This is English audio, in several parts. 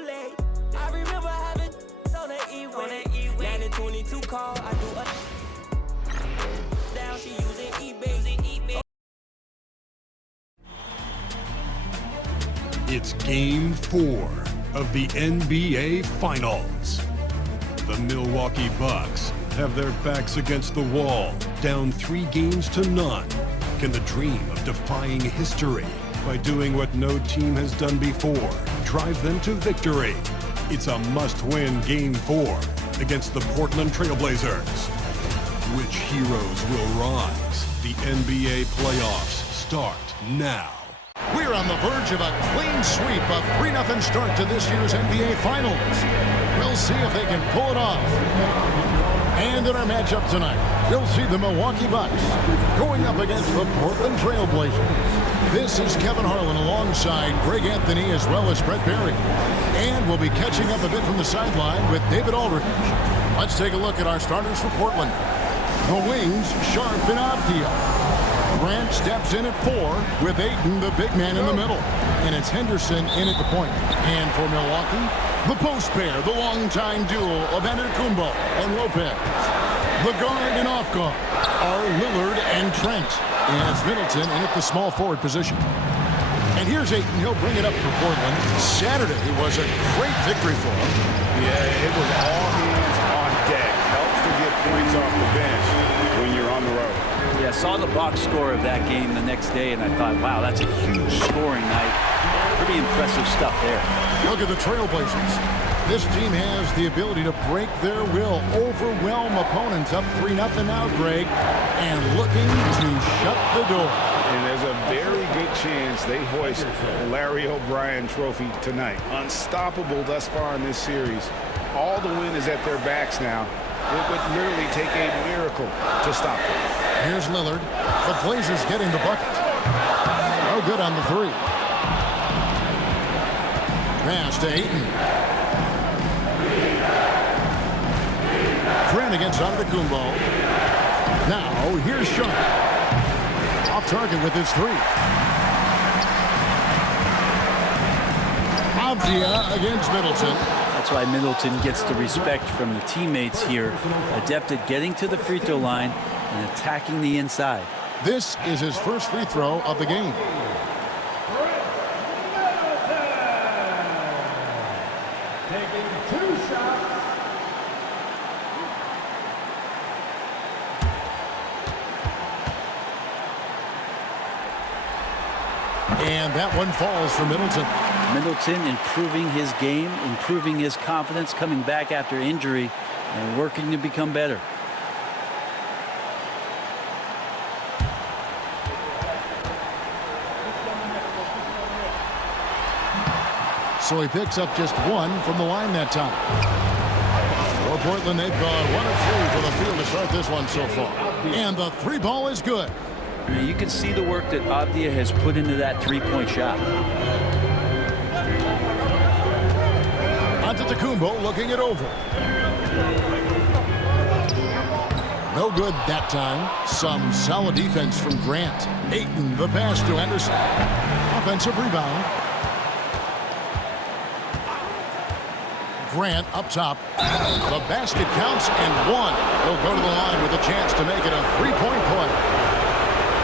Kool-Aid. I remember having on that E-way. 922 call, I do a down, she using eBay. It's Game 4 of the NBA Finals. The Milwaukee Bucks have their backs against the wall, down 3-0. Can the dream of defying history by doing what no team has done before drive them to victory? It's a must-win Game 4 against the Portland Trailblazers. Which heroes will rise? The NBA playoffs start now. We're on the verge of a clean sweep, a 3-0 start to this year's NBA Finals. We'll see if they can pull it off. And in our matchup tonight, you'll see the Milwaukee Bucks going up against the Portland Trailblazers. This is Kevin Harlan alongside Greg Anthony as well as Brett Barry. And we'll be catching up a bit from the sideline with David Aldridge. Let's take a look at our starters for Portland. The wings, Sharp and Avdia. Grant steps in at 4 with Ayton, the big man, in the middle. And it's Henderson in at the point. And for Milwaukee, the post pair, the longtime duo of Antetokounmpo and Lopez. The guard and off guard are Lillard and Trent. And it's Middleton in at the small forward position. And here's Ayton. He'll bring it up for Portland. Saturday was a great victory for him. Yeah, it was all hands on deck. Helps to get points off the bench when you're on the road. Yeah, saw the box score of that game the next day, and I thought, wow, that's a huge scoring night. Pretty impressive stuff there. Look at the Trailblazers. This team has the ability to break their will, overwhelm opponents up 3-0 now, Greg, and looking to shut the door. And there's a very good chance they hoist the Larry O'Brien trophy tonight. Unstoppable thus far in this series. All the wind is at their backs now. It would literally take a miracle to stop them. Here's Lillard. The Blazers getting the bucket. No good on the 3. Pass to Ayton. Grant against Antetokounmpo. Now, here's Sharp. Off target with his 3. Avdia against Middleton. That's why Middleton gets the respect from the teammates here. Adept at getting to the free throw line and attacking the inside. This is his first free throw of the game. Taking 2 shots. And that one falls for Middleton. Middleton improving his game, improving his confidence, coming back after injury, and working to become better. So he picks up just 1 from the line that time. For Portland, they've gone 1 of 3 for the field to start this one so far. And the 3 ball is good. You can see the work that Avdia has put into that three-point shot. Antetokounmpo looking it over. No good that time. Some solid defense from Grant. Ayton, the pass to Henderson. Offensive rebound. Grant up top. The basket counts and 1. He'll go to the line with a chance to make it a 3-point play.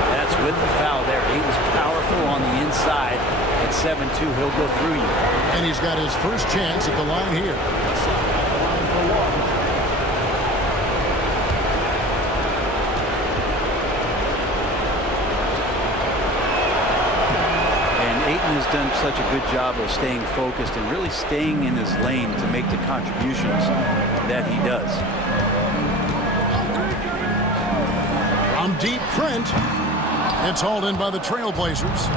That's with the foul there. Ayton's powerful on the inside. At 7-2, he'll go through you. And he's got his first chance at the line here. And Ayton has done such a good job of staying focused and really staying in his lane to make the contributions that he does. From deep, Trent. It's hauled in by the Trailblazers.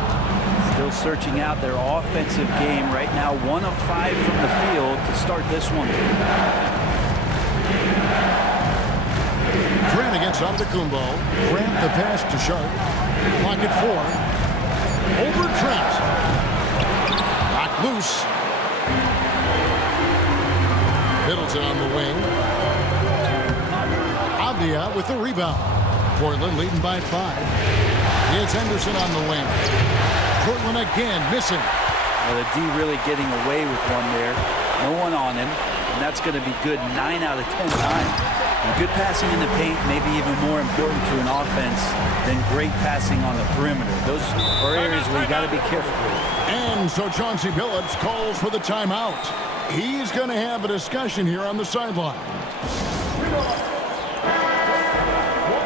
Still searching out their offensive game right now. 1 of 5 from the field to start this one. Grant against Antetokounmpo. Grant the pass to Sharp. Pocket 4. Over Trent. Knocked loose. Middleton on the wing. Avdia with the rebound. Portland leading by 5. It's Henderson on the wing. Portland again missing. The D really getting away with one there. No one on him, and that's going to be good 9 out of 10 times. And good passing in the paint may be even more important to an offense than great passing on the perimeter. Those are areas where you got to be careful with. And so Chauncey Billups calls for the timeout. He's going to have a discussion here on the sideline.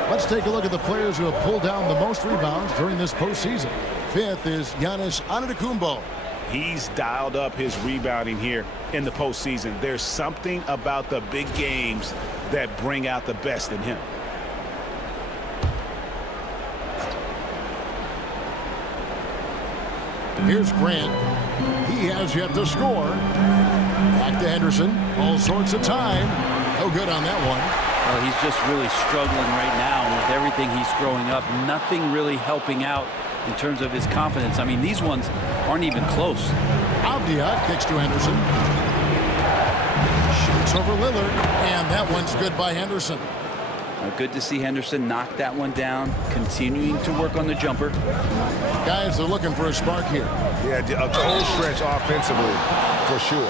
Let's take a look at the players who have pulled down the most rebounds during this postseason. Fifth is Giannis Antetokounmpo. He's dialed up his rebounding here in the postseason. There's something about the big games that bring out the best in him. Here's Grant. He has yet to score. Back to Henderson. All sorts of time. No good on that one. Well, he's just really struggling right now with everything he's throwing up. Nothing really helping out in terms of his confidence. I mean, these ones aren't even close. Avdia kicks to Henderson. Shoots over Lillard. And that one's good by Henderson. Good to see Henderson knock that one down, continuing to work on the jumper. Guys are looking for a spark here. Yeah, a cold stretch offensively, for sure.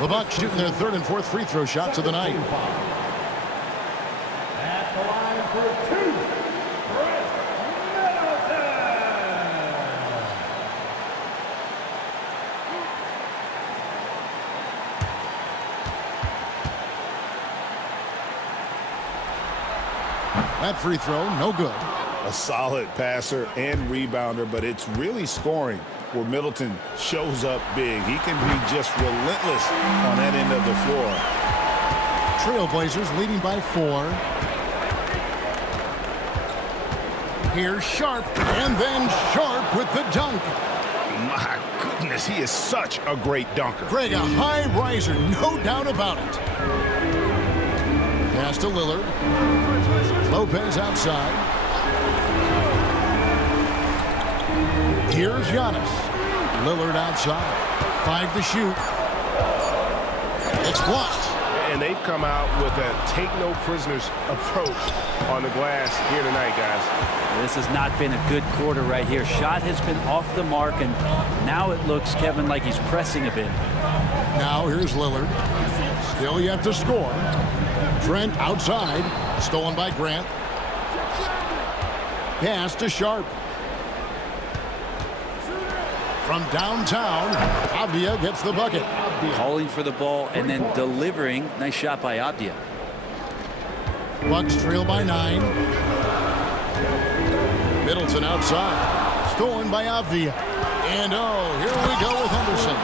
The Bucks shooting their third and fourth free throw shots of the night. At the line for two, Chris Middleton. That free throw, no good. A solid passer and rebounder, but it's really scoring where Middleton shows up big. He can be just relentless on that end of the floor. Trailblazers leading by 4. Here's Sharp, and then Sharp with the dunk. My goodness, he is such a great dunker. Greg, a high riser, no doubt about it. Pass to Lillard. Lopez outside. Here's Giannis. Lillard outside. 5 to shoot. It's blocked. And they've come out with a take-no-prisoners approach on the glass here tonight, guys. This has not been a good quarter right here. Shot has been off the mark, and now it looks, Kevin, like he's pressing a bit. Now here's Lillard. Still yet to score. Trent outside. Stolen by Grant. Pass to Sharp. From downtown, Avdia gets the bucket. Calling for the ball and then delivering. Nice shot by Avdia. Bucks trail by 9. Middleton outside. Stolen by Avdia. And here we go with Henderson.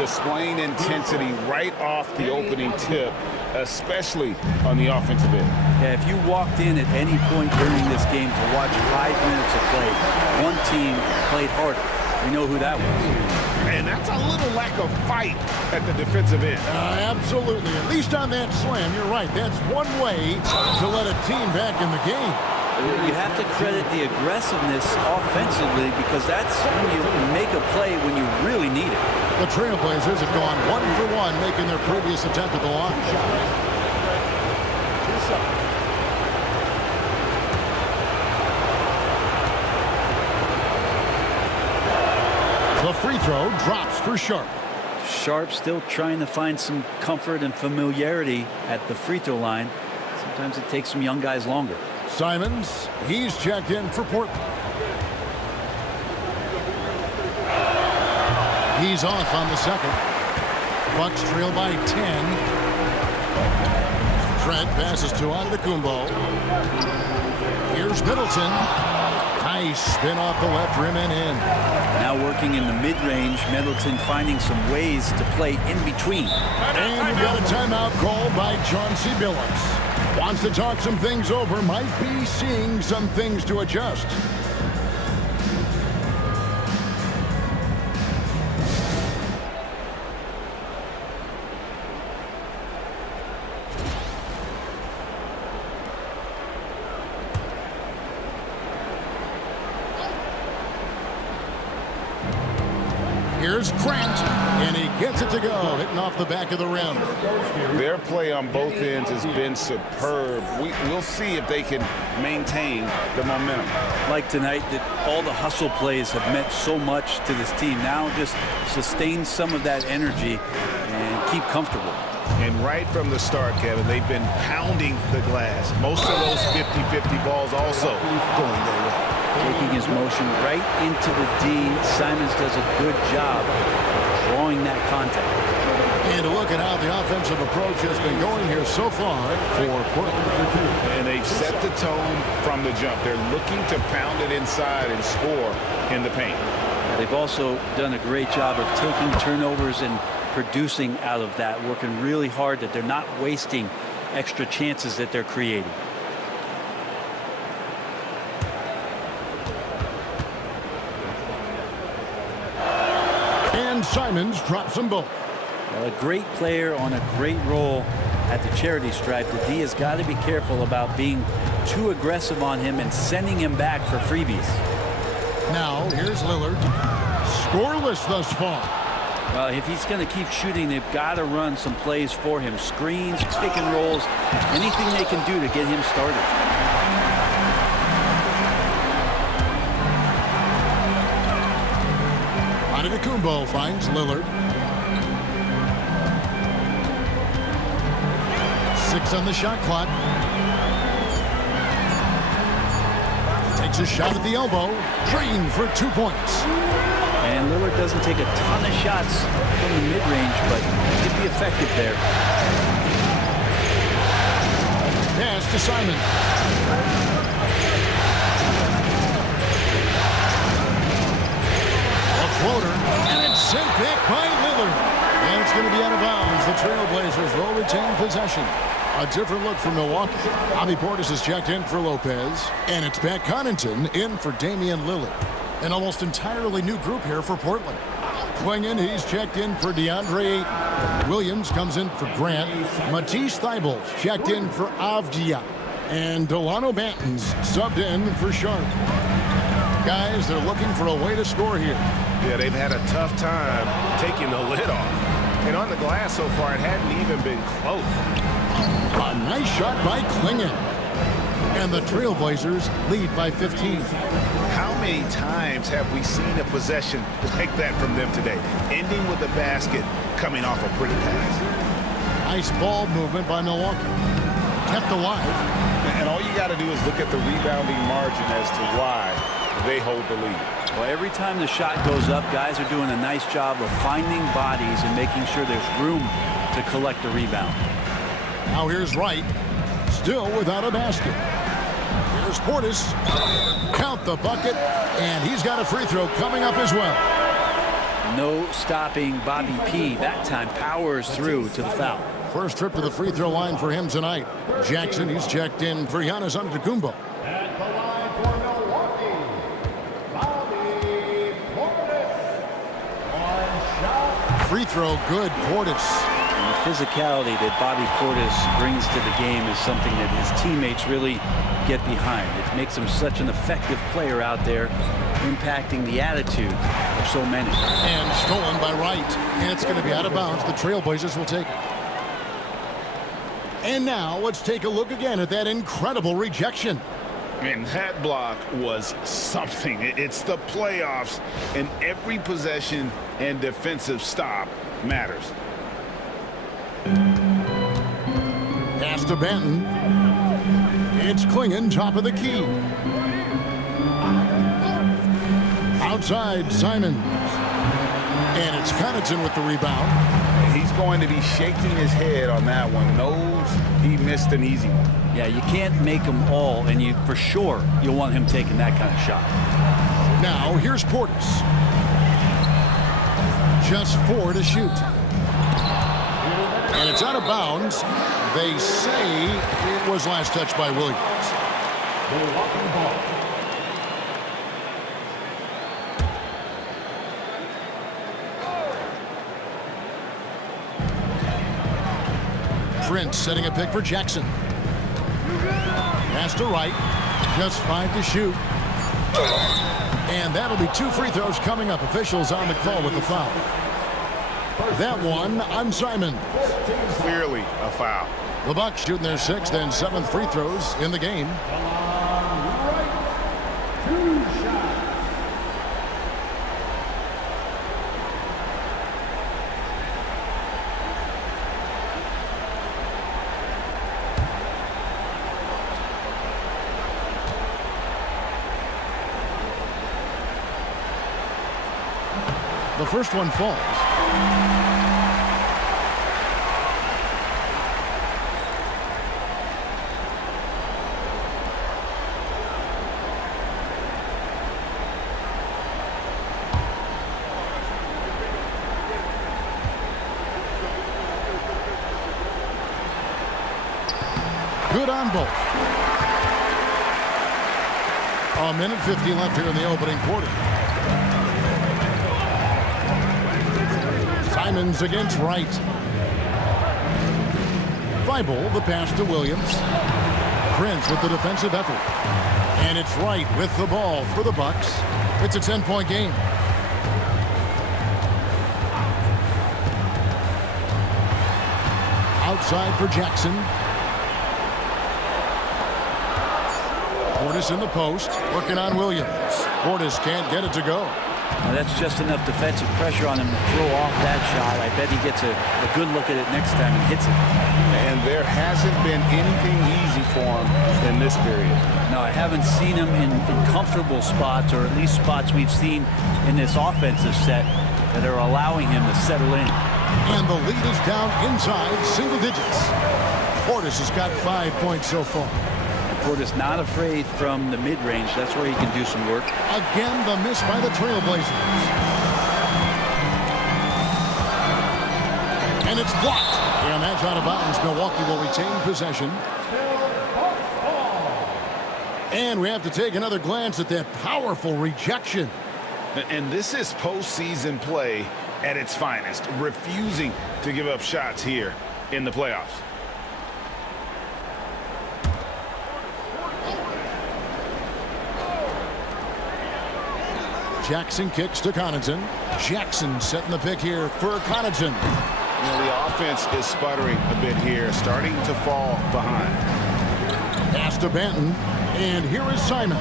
Displaying intensity right off the opening tip, especially on the offensive end. Yeah, if you walked in at any point during this game to watch 5 minutes of play, one team played harder. We know who that was. And that's a little lack of fight at the defensive end. Absolutely. At least on that slam, you're right. That's one way to let a team back in the game. You have to credit the aggressiveness offensively because that's when you make a play when you really need it. The Trailblazers have gone 1 for 1, making their previous attempt at the line. The free throw drops for Sharp. Sharp still trying to find some comfort and familiarity at the free throw line. Sometimes it takes some young guys longer. Simons, he's checked in for Portland. He's off on the second. Bucks trail by 10. Trent passes to Antetokounmpo. Here's Middleton. Nice spin off the left rim and in. Now working in the mid-range, Middleton finding some ways to play in between. And we've got a timeout called by Chauncey Billups. Wants to talk some things over, might be seeing some things to adjust. Here's Grant, and he gets it to go, hitting off the back of the rim. Their play on both ends has been superb. We'll see if they can maintain the momentum. Like tonight, that all the hustle plays have meant so much to this team. Now just sustain some of that energy and keep comfortable. And right from the start, Kevin, they've been pounding the glass. Most of those 50-50 balls also going their way. Taking his motion right into the D. Simons does a good job of drawing that contact. And a look at how the offensive approach has been going here so far for Portland. And they've set the tone from the jump. They're looking to pound it inside and score in the paint. They've also done a great job of taking turnovers and producing out of that, working really hard that they're not wasting extra chances that they're creating. And Simons drops them both. Well, a great player on a great role at the charity stripe. The D has got to be careful about being too aggressive on him and sending him back for freebies. Now, here's Lillard. Scoreless thus far. Well, if he's going to keep shooting, they've got to run some plays for him. Screens, pick and rolls, anything they can do to get him started. Antetokounmpo finds Lillard. 6 on the shot clock. Takes a shot at the elbow. Green for 2 points. And Lillard doesn't take a ton of shots from the mid-range, but he can be effective there. Pass to Simon. A floater, and it's sent back by Lillard. And it's going to be out of bounds. The Trailblazers will retain possession. A different look for Milwaukee. Bobby Portis is checked in for Lopez. And it's Pat Connaughton in for Damian Lillard. An almost entirely new group here for Portland. Clingan, he's checked in for DeAndre Ayton. Williams comes in for Grant. Matisse Thybulle's checked in for Avdia. And Delano Banton's subbed in for Sharp. Guys, they're looking for a way to score here. Yeah, they've had a tough time taking the lid off. And on the glass so far, it hadn't even been close. A nice shot by Clingan. And the Trailblazers lead by 15. How many times have we seen a possession like that from them today? Ending with a basket, coming off a pretty pass. Nice ball movement by Milwaukee. Kept alive. And all you got to do is look at the rebounding margin as to why they hold the lead. Well, every time the shot goes up, guys are doing a nice job of finding bodies and making sure there's room to collect the rebound. Now here's Wright. Still without a basket. Here's Portis. Count the bucket. And he's got a free throw coming up as well. No stopping Bobby P. That time powers through to the foul. First trip to the free throw line for him tonight. Jackson, he's checked in for Giannis Antetokounmpo. At the line for Milwaukee, Bobby Portis. On shot. Free throw good, Portis. And the physicality that Bobby Portis brings to the game is something that his teammates really get behind. It makes him such an effective player out there, impacting the attitude of so many. And stolen by Wright. And it's going to be out of bounds. The Trailblazers will take it. And now let's take a look again at that incredible rejection. And that block was something. It's the playoffs, and every possession and defensive stop matters. Pass to Benton. It's Clingan, top of the key. Outside, Simons. And it's Connaughton with the rebound. He's going to be shaking his head on that one. Knows he missed an easy one. Yeah, you can't make them all, and you for sure you'll want him taking that kind of shot. Now, here's Portis. Just 4 to shoot. And it's out of bounds. They say it was last touched by Williams. Milwaukee ball. Prince setting a pick for Jackson. Pass to Wright. Just 5 to shoot. And that'll be 2 free throws coming up. Officials on the call with the foul. That one on Simon. Clearly a foul. The Bucks shooting their 6th and 7th free throws in the game. The first one falls. Good on both. A minute 50 left here in the opening quarter. Simons against Wright. Thibault, the pass to Williams. Prince with the defensive effort. And it's Wright with the ball for the Bucks. It's a 10-point game. Outside for Jackson. Portis in the post, working on Williams. Portis can't get it to go. Now that's just enough defensive pressure on him to throw off that shot. I bet he gets a good look at it next time and hits it. And there hasn't been anything easy for him in this period. No, I haven't seen him in comfortable spots, or at least spots we've seen in this offensive set that are allowing him to settle in. And the lead is down inside single digits. Portis has got 5 points so far. Portis not afraid from the mid-range. That's where he can do some work. Again, the miss by the Trailblazers. And it's blocked. And that's out of bounds. Milwaukee will retain possession. And we have to take another glance at that powerful rejection. And this is postseason play at its finest, refusing to give up shots here in the playoffs. Jackson kicks to Connaughton. Jackson setting the pick here for Connaughton. You know, the offense is sputtering a bit here, starting to fall behind. Pass to Banton, and here is Simon.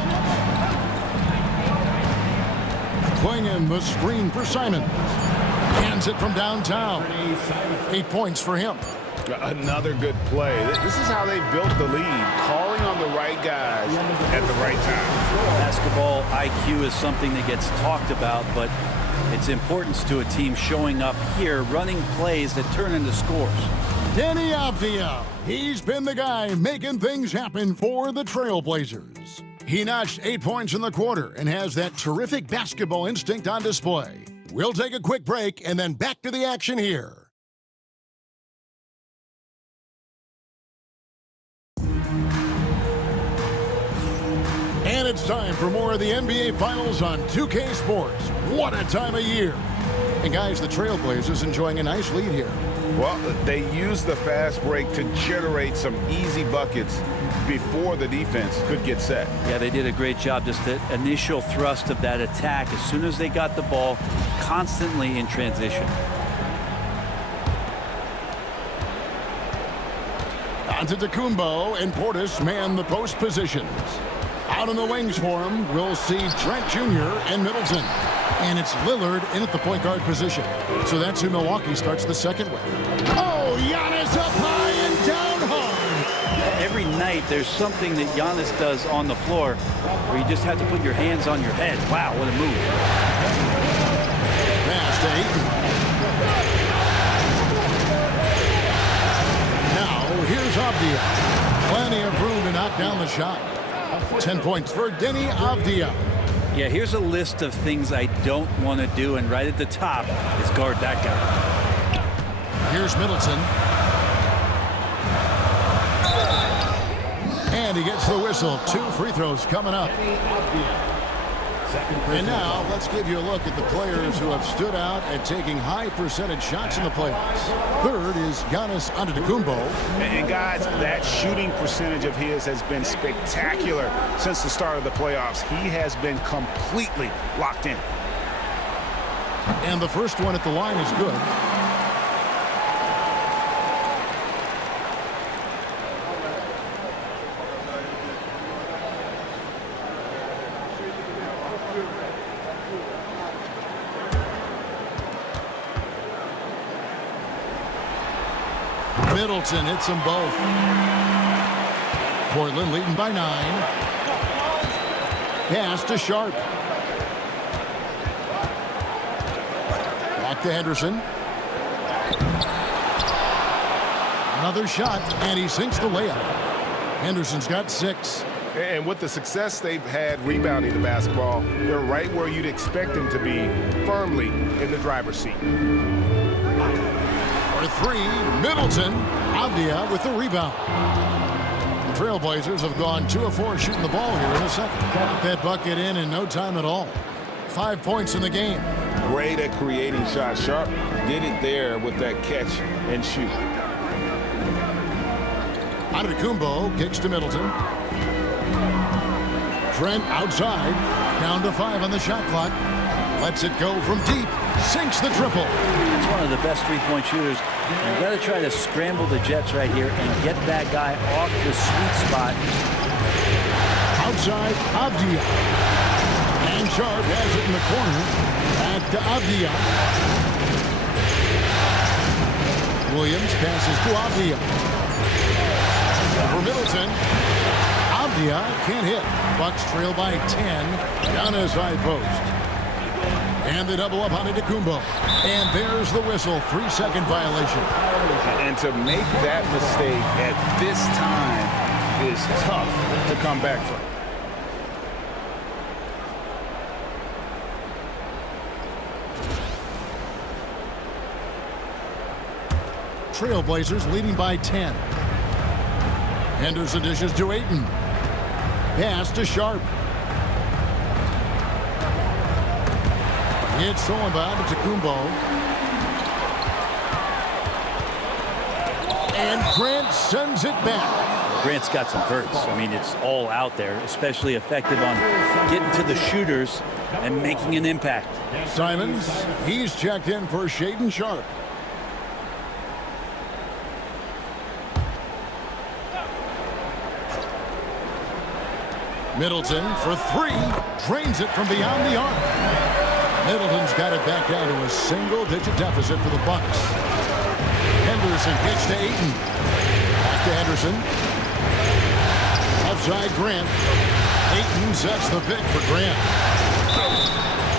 Playing in the screen for Simon. Hands it from downtown. 8 points for him. Another good play. This is how they built the lead, calling on the right guys at the right time. Basketball IQ is something that gets talked about, but its importance to a team showing up here, running plays that turn into scores. Deni Avdija. He's been the guy making things happen for the Trailblazers. He notched 8 points in the quarter and has that terrific basketball instinct on display. We'll take a quick break and then back to the action here. And it's time for more of the NBA Finals on 2K Sports. What a time of year. And guys, the Trailblazers enjoying a nice lead here. Well, they used the fast break to generate some easy buckets before the defense could get set. Yeah, they did a great job. Just the initial thrust of that attack, as soon as they got the ball, constantly in transition. Antetokounmpo and Portis man the post positions. Out on the wings for him, we'll see Trent Jr. and Middleton. And it's Lillard in at the point guard position. So that's who Milwaukee starts the second with. Oh, Giannis up high and down hard. Every night there's something that Giannis does on the floor where you just have to put your hands on your head. Wow, what a move. Pass to Ayton. Now, here's Avdija. Plenty of room to knock down the shot. 10 points for Deni Avdija. Yeah, here's a list of things I don't want to do, and right at the top is guard that guy. Here's Middleton. And he gets the whistle. 2 free throws coming up. And now let's give you a look at the players who have stood out at taking high percentage shots in the playoffs. Third is Giannis Antetokounmpo. And guys, that shooting percentage of his has been spectacular since the start of the playoffs. He has been completely locked in. And the first one at the line is good. Middleton hits them both. Portland leading by 9. Pass to Sharp. Back to Henderson. Another shot, and he sinks the layup. Henderson's got 6. And with the success they've had rebounding the basketball, they're right where you'd expect them to be, firmly in the driver's seat. For 3, Middleton. Avdia with the rebound. The Trailblazers have gone 2 of 4 shooting the ball here in the second. Got that bucket in no time at all. 5 points in the game. Great at creating shots. Sharp did it there with that catch and shoot. Antetokounmpo kicks to Middleton. Trent outside. Down to 5 on the shot clock. Lets it go from deep. Sinks the triple. He's one of the best three-point shooters. You've got to try to scramble the Jets right here and get that guy off the sweet spot. Outside, Avdia. And Sharp has it in the corner. Back to Avdia. Williams passes to Avdia. For Middleton. Avdia can't hit. Bucks trail by 10. Down his high post. And the double up on Antetokounmpo. And there's the whistle. 3-second violation. And to make that mistake at this time is tough to come back from. Trailblazers leading by 10. Henderson dishes to Ayton. Pass to Sharp. It's stolen by Antetokounmpo. And Grant sends it back. Grant's got some verts. I mean, it's all out there, especially effective on getting to the shooters and making an impact. Simons, he's checked in for Shaedon Sharp. Middleton for 3. Drains it from beyond the arc. Middleton's got it back down to a single-digit deficit for the Bucks. Henderson kicks to Ayton. Back to Henderson. Outside Grant. Ayton sets the pick for Grant.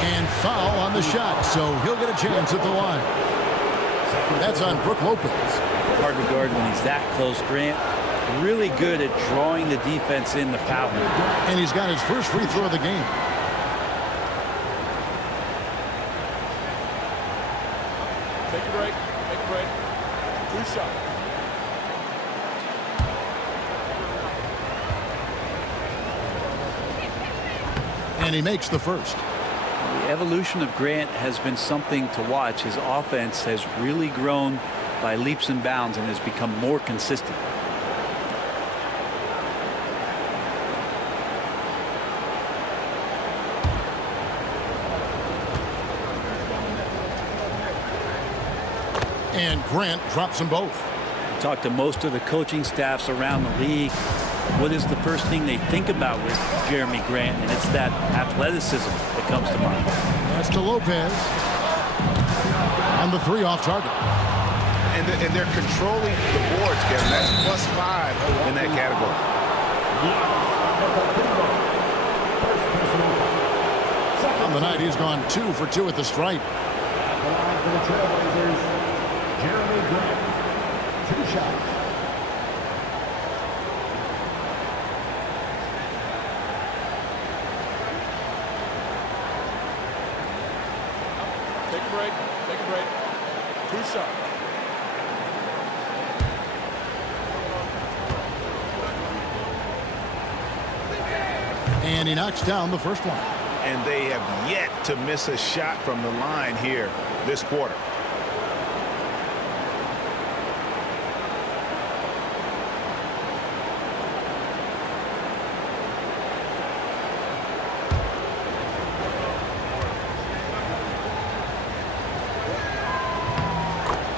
And foul on the shot, so he'll get a chance at the line. That's on Brook Lopez. Hard to guard when he's that close. Grant really good at drawing the defense in the foul. And he's got his first free throw of the game. Take a break. Take a break. 2 shots. And he makes the first. The evolution of Grant has been something to watch. His offense has really grown by leaps and bounds and has become more consistent. And Grant drops them both. Talk to most of the coaching staffs around the league. What is the first thing they think about with Jeremy Grant? And it's that athleticism that comes to mind. That's to Lopez. And the 3 off target. And they're controlling the boards, Kevin. That's +5 in that category. On the night, he's gone 2 for 2 at the stripe. For the Trailblazers, Jeremy Grant. 2 shots. Take a break. Take a break. 2 shots. And he knocks down the first one. and they have yet to miss a shot from the line here this quarter.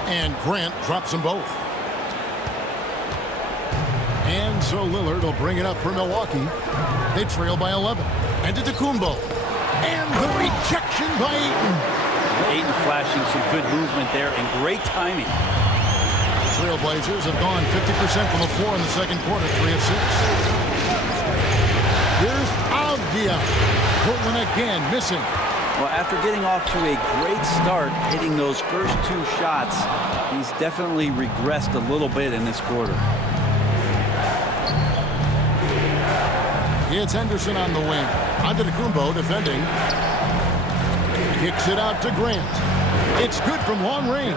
And Grant drops them both. And so Lillard will bring it up for Milwaukee. They trail by 11. And Antetokounmpo. And the rejection by Ayton. Ayton flashing some good movement there and great timing. Trailblazers have gone 50% from the floor in the second quarter, 3 of 6. Here's Avdia. Portland again missing. Well, after getting off to a great start, hitting those first 2 shots, he's definitely regressed a little bit in this quarter. It's Henderson on the wing. Antetokounmpo defending. Kicks it out to Grant. It's good from long range.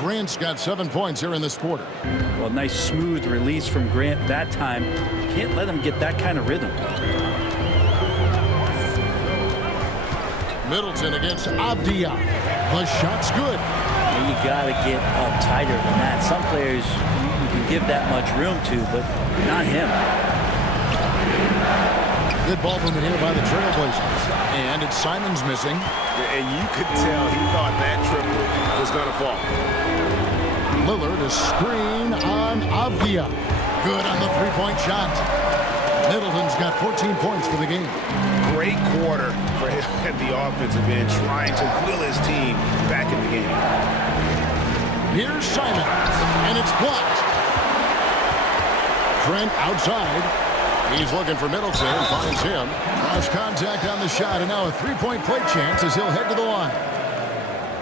Grant's got 7 points here in this quarter. Well, nice smooth release from Grant that time. Can't let him get that kind of rhythm. Middleton against Avdia. The shot's good. You got to get up tighter than that. Some players you can give that much room to, but not him. Good ball movement here by the Trailblazers. And it's Simons missing. And you could tell he thought that triple was going to fall. Lillard is screen on Avdia. Good on the three-point shot. Middleton's got 14 points for the game. Great quarter for him at the offensive end, trying to will his team back in the game. Here's Simons, and it's blocked. Trent outside. He's looking for Middleton and finds him. Cross contact on the shot, and now a three-point play chance as he'll head to the line.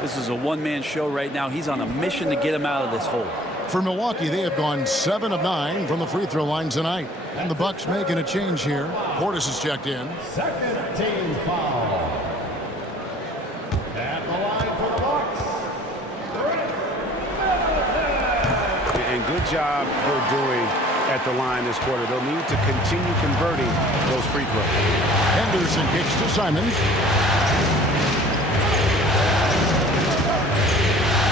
This is a one-man show right now. He's on a mission to get him out of this hole. For Milwaukee, they have gone 7 of 9 from the free throw line tonight. And the Bucks making a change here. Portis is checked in. Second team foul. At the line for the Bucks. And good job they're doing at the line this quarter. They'll need to continue converting those free throws. Henderson kicks to Simons.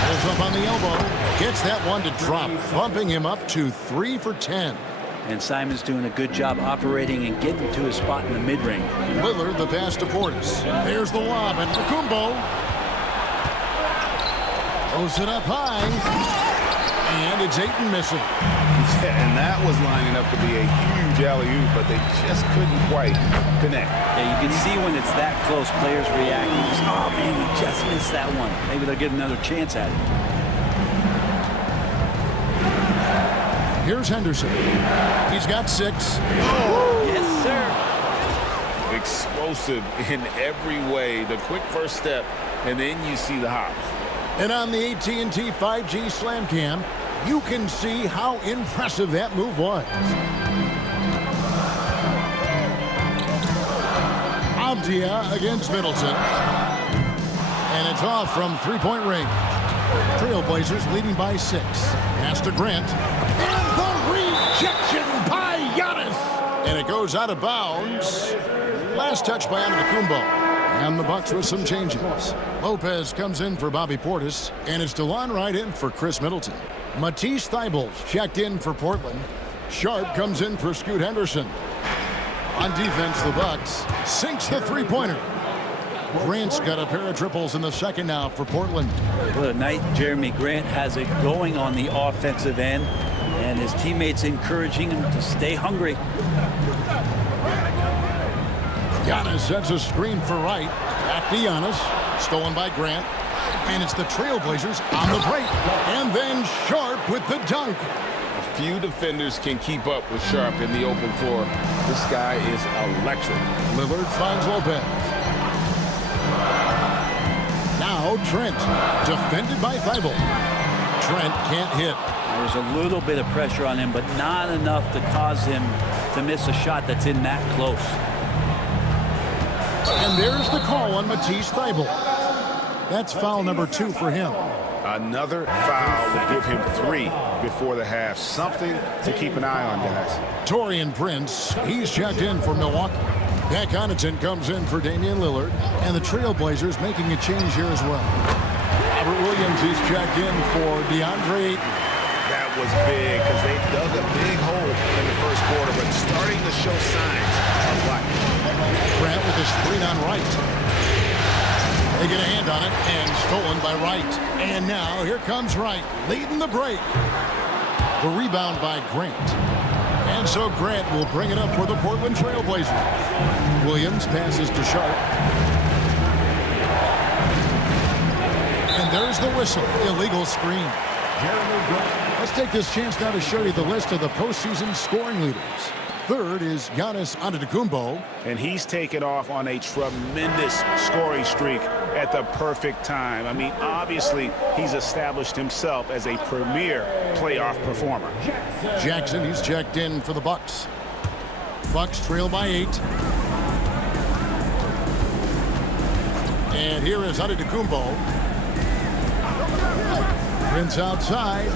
Pulls up on the elbow. Gets that one to drop, bumping him up to 3 for 10. And Simons doing a good job operating and getting to his spot in the mid-range. Lillard the pass to Portis. There's the lob, and Antetokounmpo throws it up high. And it's Ayton missing. Yeah, and that was lining up to be a huge alley-oop, but they just couldn't quite connect. Yeah, you can see when it's that close, players react. Just, oh, man, we just missed that one. Maybe they'll get another chance at it. Here's Henderson. He's got 6. Oh, yes, sir. Explosive in every way. The quick first step, and then you see the hops. And on the AT&T 5G Slam Cam, you can see how impressive that move was. Avdia against Middleton. And it's off from three-point range. Trailblazers leading by 6. Pass to Grant. And the rejection by Giannis. And it goes out of bounds. Last touch by Antetokounmpo. And the Bucks with some changes. Lopez comes in for Bobby Portis. And it's DeLon Wright in for Chris Middleton. Matisse Thybulle checked in for Portland. Sharp comes in for Scoot Henderson. On defense, the Bucks sinks the three-pointer. Grant's got a pair of triples in the second now for Portland. What a night Jeremy Grant has it going on the offensive end, and his teammates encouraging him to stay hungry. Giannis sets a screen for Wright. Back to Giannis. Stolen by Grant. And it's the Trailblazers on the break. And then Sharp with the dunk. Few defenders can keep up with Sharp in the open floor. This guy is electric. Lillard finds Lopez. Now Trent, defended by Thybulle. Trent can't hit. There's a little bit of pressure on him, but not enough to cause him to miss a shot that's in that close. And there's the call on Matisse Thybulle. That's foul number 2 for him. Another foul will give him 3 before the half. Something to keep an eye on, guys. Taurean Prince, he's checked in for Milwaukee. Pat Connaughton comes in for Damian Lillard, and the Trailblazers making a change here as well. Robert Williams is checked in for DeAndre Ayton. That was big because they dug a big hole in the first quarter, but starting to show signs of life. Grant with a screen on Wright. They get a hand on it and stolen by Wright. And now here comes Wright leading the break. The rebound by Grant. And so Grant will bring it up for the Portland Trailblazers. Williams passes to Sharp. And there's the whistle. Illegal screen. Let's take this chance now to show you the list of the postseason scoring leaders. Third is Giannis Antetokounmpo. And he's taken off on a tremendous scoring streak at the perfect time. I mean, obviously, he's established himself as a premier playoff performer. Jackson, he's checked in for the Bucks. Bucks trail by 8. And here is Antetokounmpo. Prince outside.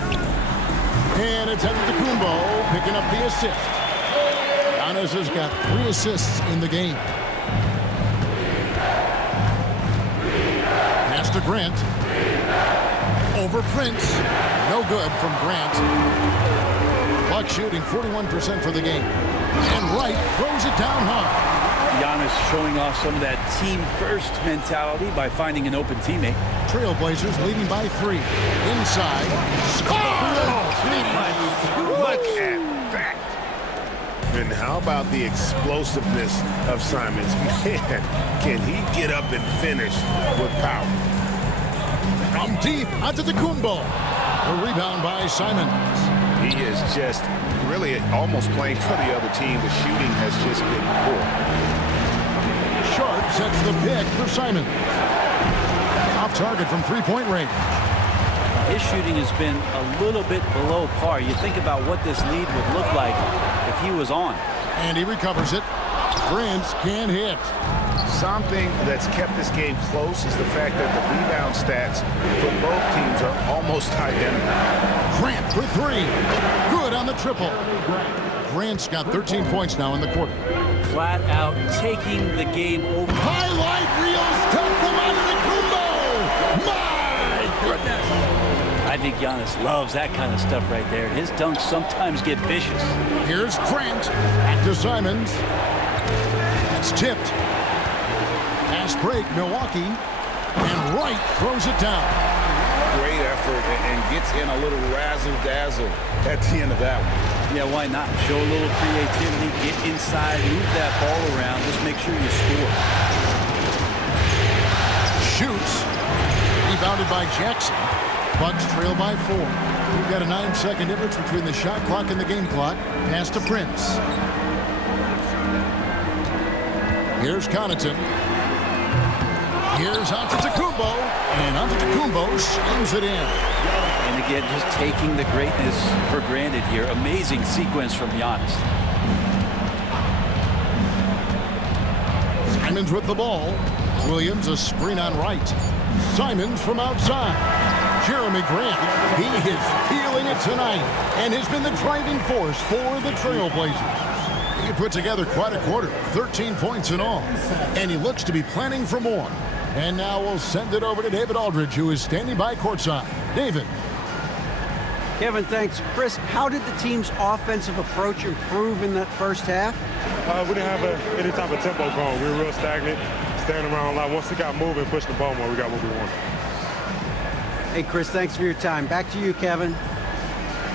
And it's Antetokounmpo picking up the assist. Giannis has got 3 assists in the game. Pass to Grant. Over Prince. No good from Grant. Bucks shooting 41% for the game. And Wright throws it down hard. Giannis showing off some of that team-first mentality by finding an open teammate. Trailblazers leading by 3. Inside. Score! Look at that. And how about the explosiveness of Simons? Man, can he get up and finish with power? From deep, Antetokounmpo. The rebound by Simons. He is just really almost playing for the other team. The shooting has just been poor. Sharp sets the pick for Simons. Off target from three-point range. His shooting has been a little bit below par. You think about what this lead would look like if he was on. And he recovers it. Prince can't hit. Something that's kept this game close is the fact that the rebound stats for both teams are almost identical. Grant for 3. Good on the triple. Grant's got 13 points now in the quarter. Flat out taking the game over. Highlight reels come from Antetokounmpo. My goodness. I think Giannis loves that kind of stuff right there. His dunks sometimes get vicious. Here's Grant. Back to Simons. It's tipped. Fast break, Milwaukee. And Wright throws it down. Great effort and gets in a little razzle-dazzle at the end of that one. Yeah, why not? Show a little creativity, get inside, move that ball around, just make sure you score. Shoots. Rebounded by Jackson. Bucks trail by 4. We've got a 9-second difference between the shot clock and the game clock. Pass to Prince. Here's Connaughton. Here's Antetokounmpo. And Antetokounmpo slams it in. And again, just taking the greatness for granted here. Amazing sequence from Giannis. Simons with the ball. Williams a screen on Wright. Simons from outside. Jeremy Grant, he is feeling it tonight and has been the driving force for the Trailblazers. He put together quite a quarter, 13 points in all, and he looks to be planning for more. And now we'll send it over to David Aldridge, who is standing by courtside. David. Kevin, thanks. Chris, how did the team's offensive approach improve in that first half? We didn't have any type of tempo going. We were real stagnant, standing around a lot. Once we got moving, pushed the ball more, we got what we wanted. Hey, Chris, thanks for your time. Back to you, Kevin.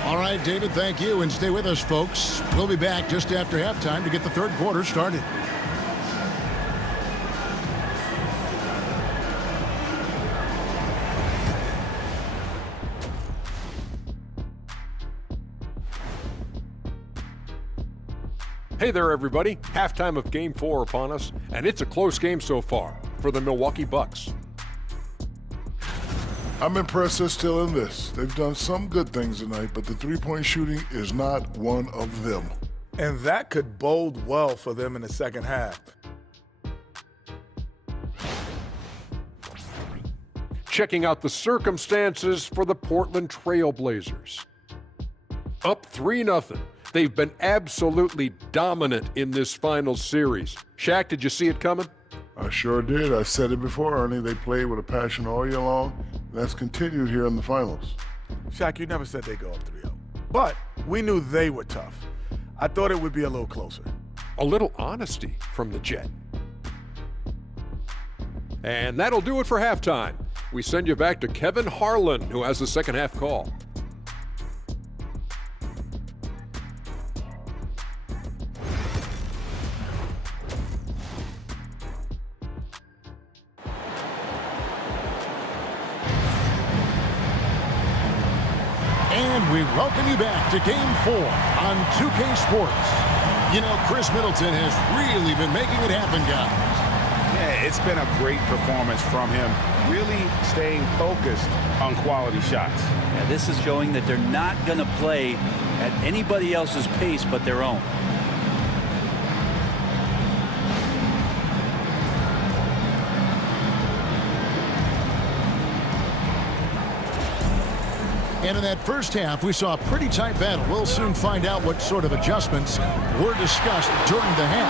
All right, David, thank you. And stay with us, folks. We'll be back just after halftime to get the third quarter started. Hey there, everybody. Halftime of Game 4 upon us, and it's a close game so far for the Milwaukee Bucks. I'm impressed they're still in this. They've done some good things tonight, but the three-point shooting is not one of them. And that could bode well for them in the second half. Checking out the circumstances for the Portland Trail Blazers. Up 3-0. They've been absolutely dominant in this final series. Shaq, did you see it coming? I sure did. I said it before, Ernie. They played with a passion all year long. That's continued here in the finals. Shaq, you never said they'd go up 3-0. But we knew they were tough. I thought it would be a little closer. A little honesty from the Jet. And that'll do it for halftime. We send you back to Kevin Harlan, who has the second half call. And we welcome you back to Game 4 on 2K Sports. You know, Chris Middleton has really been making it happen, guys. Yeah, it's been a great performance from him, really staying focused on quality shots. Yeah, this is showing that they're not going to play at anybody else's pace but their own. And in that first half, we saw a pretty tight battle. We'll soon find out what sort of adjustments were discussed during the half.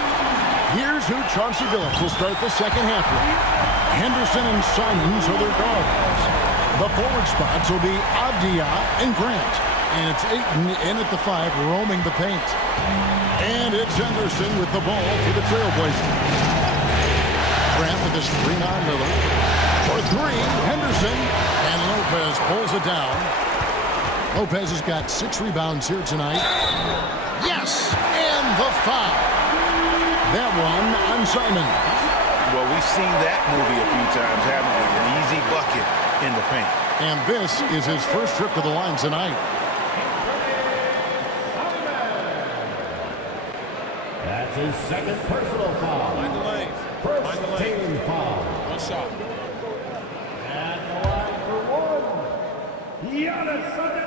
Here's who Chauncey Billups will start the second half with. Henderson and Simons are their guards. The forward spots will be Avdia and Grant. And it's Ayton in at the 5, roaming the paint. And it's Henderson with the ball for the Trailblazers. Grant with a screen on Lillard. For 3, Henderson. And Lopez pulls it down. Lopez has got 6 rebounds here tonight. Yes! And the foul. That one on Simon. Well, we've seen that movie a few times, haven't we? An easy bucket in the paint. And this is his first trip to the line tonight. That's his second personal foul. Find the lane. First team foul. One shot. At the line for 1, Giannis Antetokounmpo.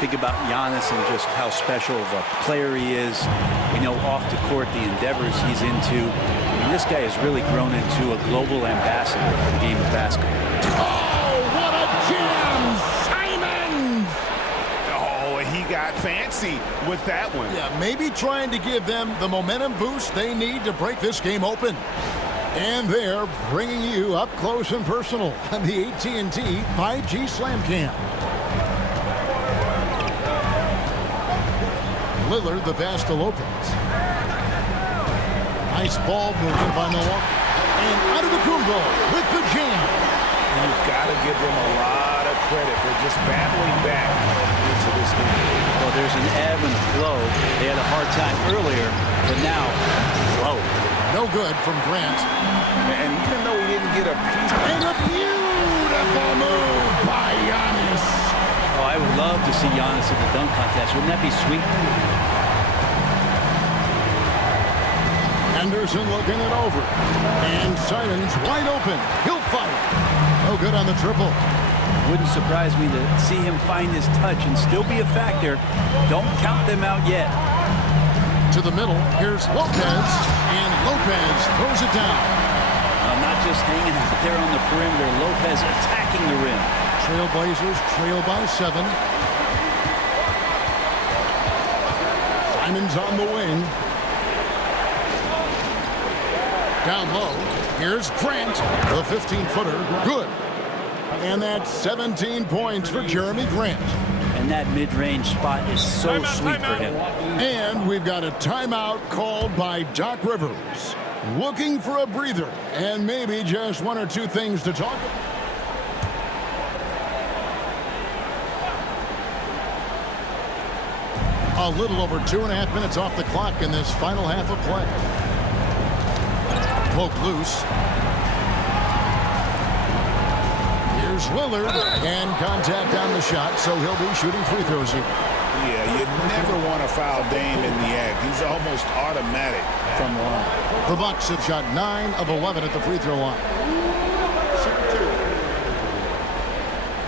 Think about Giannis and just how special of a player he is. You know, off the court, the endeavors he's into. I mean, this guy has really grown into a global ambassador for the game of basketball. Oh, what a jam! Simon! Oh, he got fancy with that one. Yeah, maybe trying to give them the momentum boost they need to break this game open. And they're bringing you up close and personal on the AT&T 5G Slam Cam. Lillard, the pass to Lopez. Nice ball movement by Milwaukee. And Antetokounmpo with the jam. You've got to give them a lot of credit for just battling back into this game. Well, there's an ebb and flow. They had a hard time earlier, but now, flow. No good from Grant. And even though he didn't get a piece. And a beautiful move by Giannis. Oh, I would love to see Giannis at the dunk contest. Wouldn't that be sweet? Henderson looking it over. And Simons wide open. He'll fire. No good on the triple. Wouldn't surprise me to see him find his touch and still be a factor. Don't count them out yet. To the middle. Here's Lopez. And Lopez throws it down. Not just hanging out there on the perimeter. Lopez attacking the rim. Trailblazers trail by 7. Simons on the wing. Down low. Here's Grant. The 15-footer. Good. And that's 17 points for Jeremy Grant. And that mid-range spot is so sweet for him. And we've got a timeout called by Doc Rivers. Looking for a breather and maybe just 1 or 2 things to talk about. A little over 2.5 minutes off the clock in this final half of play. Poke loose. Here's Lillard, and contact on the shot, so he'll be shooting free throws here. Yeah, you never want to foul Dame in the act. He's almost automatic from the line. The Bucks have shot 9 of 11 at the free throw line.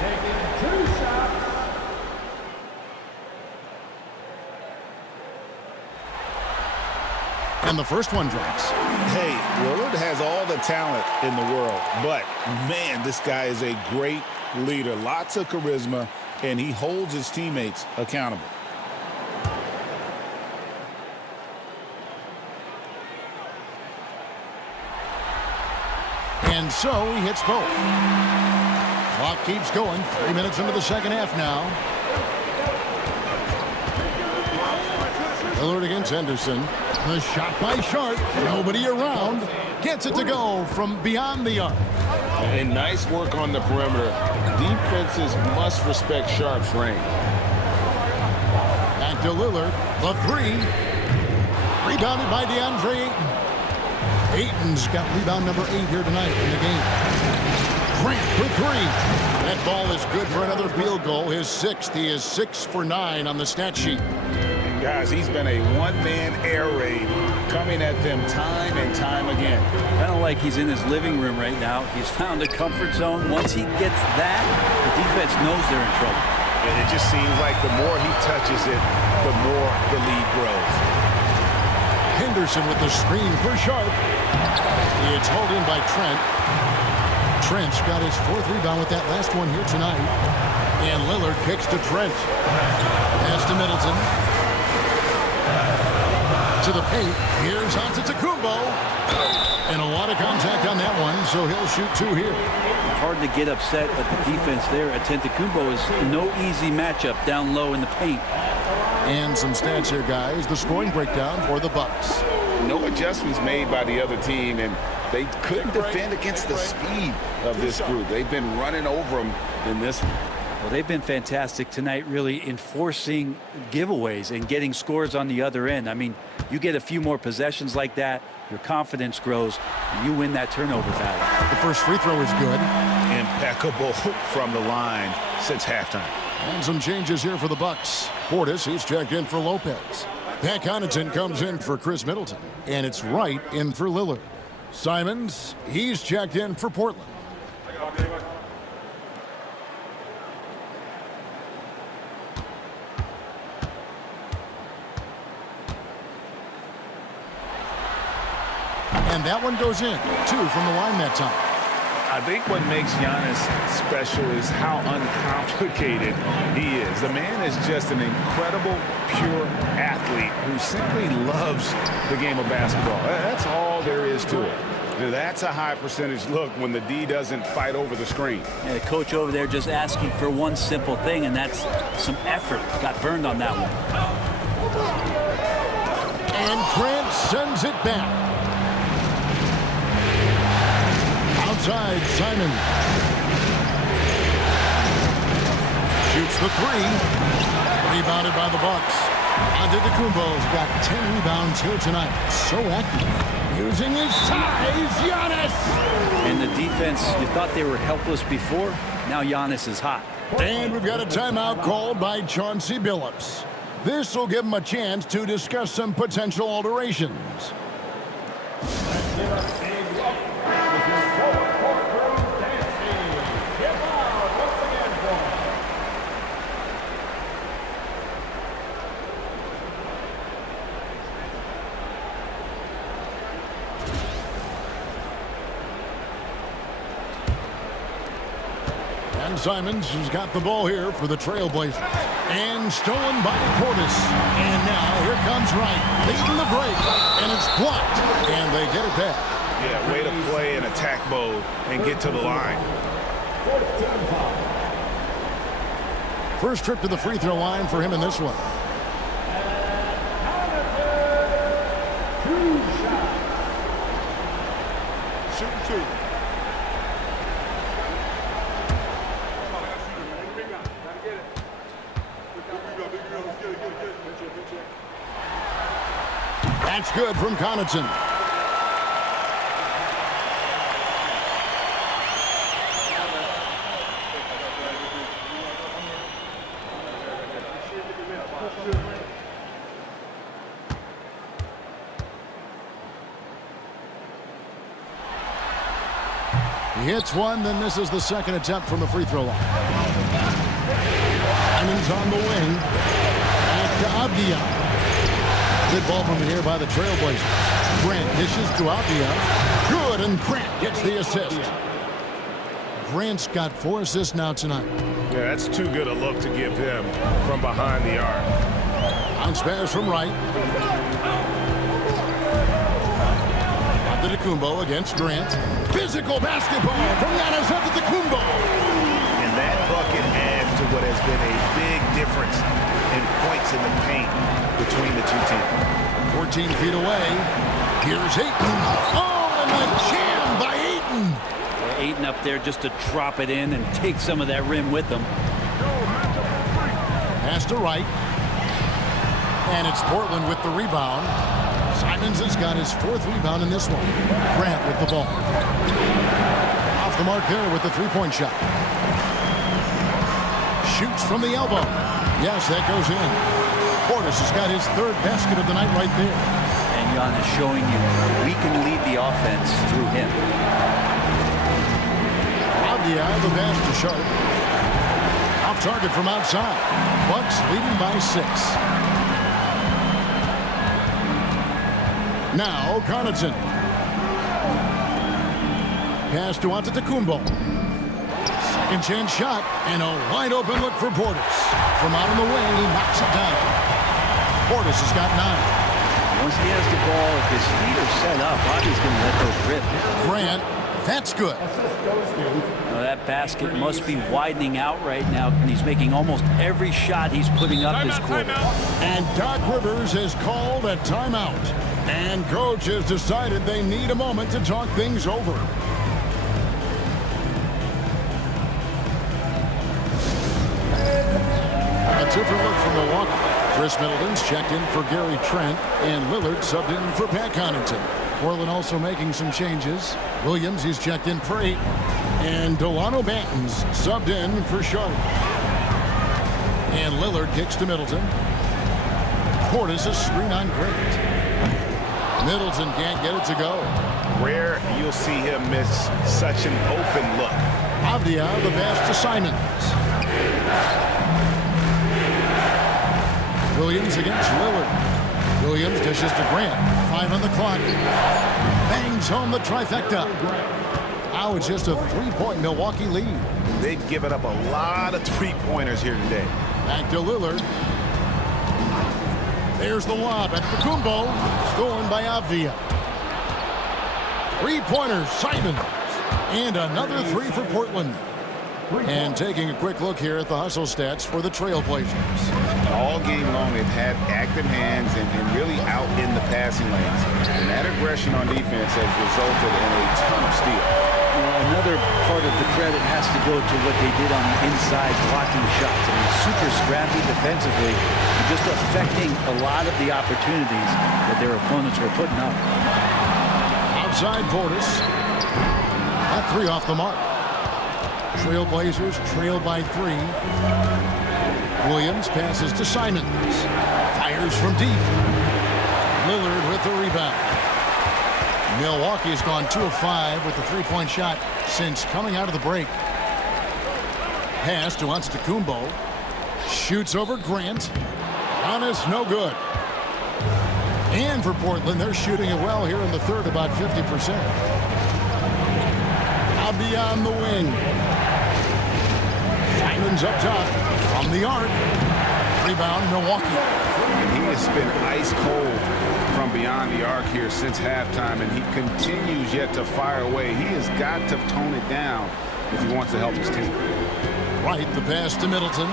Taking 2 shots. And the first one drops. Hey, Lillard has all the talent in the world, but, man, this guy is a great leader. Lots of charisma, and he holds his teammates accountable. And so he hits both. Clock keeps going. 3 minutes into the second half now. Lillard against Henderson. The shot by Sharp. Nobody around. Gets it to go from beyond the arc. And nice work on the perimeter. Defenses must respect Sharp's range. Back to Lillard. The three. Rebounded by DeAndre Ayton. Ayton's got rebound number 8 here tonight in the game. Grant for three. That ball is good for another field goal. His 6th. He is 6 for 9 on the stat sheet. And guys, he's been a one-man air raid coming at them time and time again. Kind of like he's in his living room right now. He's found a comfort zone. Once he gets that, the defense knows they're in trouble. And it just seems like the more he touches it, the more the lead grows. Henderson with the screen for Sharp. It's hauled in by Trent. Trent's got his 4th rebound with that last one here tonight. And Lillard kicks to Trent. Pass to Middleton. To the paint. Here's Antetokounmpo. And a lot of contact on that one, so he'll shoot 2 here. Hard to get upset at the defense there. Antetokounmpo is no easy matchup down low in the paint. And some stats here, guys. The scoring breakdown for the Bucks. No adjustments made by the other team, and they couldn't defend against the speed of this group. They've been running over them in this one. Well, they've been fantastic tonight, really enforcing giveaways and getting scores on the other end. I mean, you get a few more possessions like that, your confidence grows, and you win that turnover battle. The first free throw is good. Impeccable from the line since halftime. And some changes here for the Bucks. Portis, he's checked in for Lopez. Pat Connaughton comes in for Chris Middleton. And it's Wright in for Lillard. Simons, he's checked in for Portland. And that one goes in. 2 from the line that time. I think what makes Giannis special is how uncomplicated he is. The man is just an incredible, pure athlete who simply loves the game of basketball. That's all there is to it. That's a high percentage look when the D doesn't fight over the screen. Yeah, the coach over there just asking for one simple thing, and that's some effort. Got burned on that one. And Grant sends it back. Outside, Simon. Shoots the 3. Rebounded by the Bucks. Antetokounmpo's got 10 rebounds here tonight. So active. Using his size, Giannis! And the defense, you thought they were helpless before. Now Giannis is hot. And we've got a timeout called by Chauncey Billups. This will give him a chance to discuss some potential alterations. And Simons has got the ball here for the Trailblazers. And stolen by Portis. And now here comes Wright, leading the break. And it's blocked. And they get it back. Yeah, way to play in attack mode and get to the line. First trip to the free throw line for him in this one. Shooting 2. That's good from Connaughton. He hits one, then misses the second attempt from the free throw line. Simon's on the wing. Back to Avdia. Good ball movement here by the Trailblazers. Grant dishes to Avdia. Good, and Grant gets the assist. Grant's got 4 assists now tonight. Yeah, that's too good a look to give him from behind the arc. Bounce pass from right. Antetokounmpo against Grant. Physical basketball from Giannis Antetokounmpo. And that bucket adds to what has been a big difference in points in the paint between the two teams. 14 feet away. Here's Ayton. Oh, and the jam by Ayton. Ayton up there just to drop it in and take some of that rim with him. Pass to right. And it's Portland with the rebound. Simons has got his 4th rebound in this one. Grant with the ball. Off the mark there with the three-point shot. Shoots from the elbow. Yes, that goes in. Portis has got his 3rd basket of the night right there. And Giannis showing you we can lead the offense through him. Avdia, the pass to Sharp. Off target from outside. Bucks leading by 6. Now, Connaughton. Pass to Antetokounmpo. Second chance shot, and a wide open look for Portis. From out in the way, he knocks it down. Portis has got 9. Once he has the ball, if his feet are set up, Bobby's going to let those rip. Grant, that's good. Now that basket must be widening out right now, and he's making almost every shot he's putting up this quarter. And Doc Rivers has called a timeout. And coach has decided they need a moment to talk things over. A different look from Milwaukee. Chris Middleton's checked in for Gary Trent, and Lillard subbed in for Pat Connaughton. Portland also making some changes. Williams, he's checked in for 8. And Delano Banton's subbed in for Sharp. And Lillard kicks to Middleton. Portis a screen on Grant. Middleton can't get it to go. Rare you'll see him miss such an open look. Avdia, the pass to Simons. Williams against Lillard. Williams dishes to Grant. 5 on the clock. Bangs home the trifecta. Now it's just a 3-point Milwaukee lead. They've given up a lot of 3-pointers here today. Back to Lillard. There's the lob at Antetokounmpo. Stolen by Avdia. 3-pointers, Simons. And another 3 for Portland. And taking a quick look here at the hustle stats for the Trailblazers. All game long, they've had active hands and really out in the passing lanes. And that aggression on defense has resulted in a ton of steals. Well, another part of the credit has to go to what they did on the inside blocking shots. I mean, super scrappy defensively, and just affecting a lot of the opportunities that their opponents were putting up. Outside Portis. That 3 off the mark. Trailblazers trail by 3. Williams passes to Simons. Fires from deep. Lillard with the rebound. Milwaukee has gone 2 of 5 with the 3-point shot since coming out of the break. Pass to Antetokounmpo. Shoots over Grant. Giannis, no good. And for Portland, they're shooting it well here in the third, about 50%. Now beyond the wing. Simons up top from the arc. Rebound, Milwaukee. And he has been ice cold from beyond the arc here since halftime, and he continues yet to fire away. He has got to tone it down if he wants to help his team. Right, the pass to Middleton.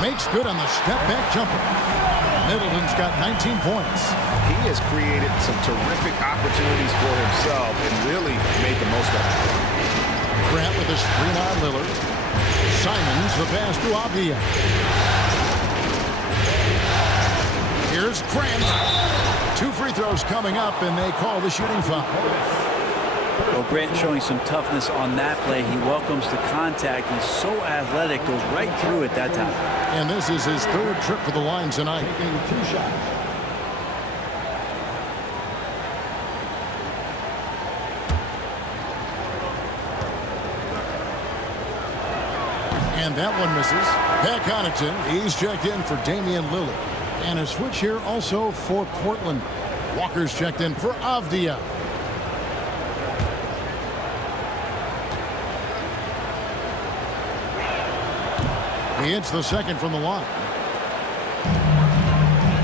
Makes good on the step-back jumper. Middleton's got 19 points. He has created some terrific opportunities for himself and really made the most of it. Grant with a screen on Lillard. Simons, the pass to Avdia. Here's Grant. 2 free throws coming up, and they call the shooting foul. Well, Grant showing some toughness on that play. He welcomes the contact. He's so athletic, goes right through it that time. And this is his 3rd trip to the line tonight. 2 shots. And that one misses. Pat Connaughton, he's checked in for Damian Lillard. And a switch here also for Portland. Walker's checked in for Avdia. He hits the second from the line.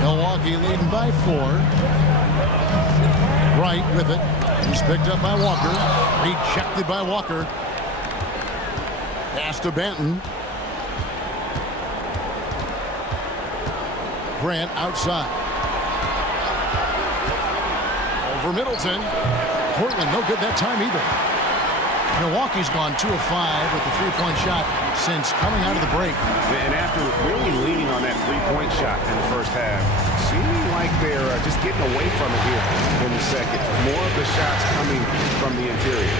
Milwaukee leading by 4. Wright with it. He's picked up by Walker. Rejected by Walker. Pass to Banton. Grant outside. Over Middleton. Portland no good that time either. Milwaukee's gone 2 of 5 with the three-point shot since coming out of the break. And after really leaning on that three-point shot in the first half, seeming like they're just getting away from it here in the second. More of the shots coming from the interior.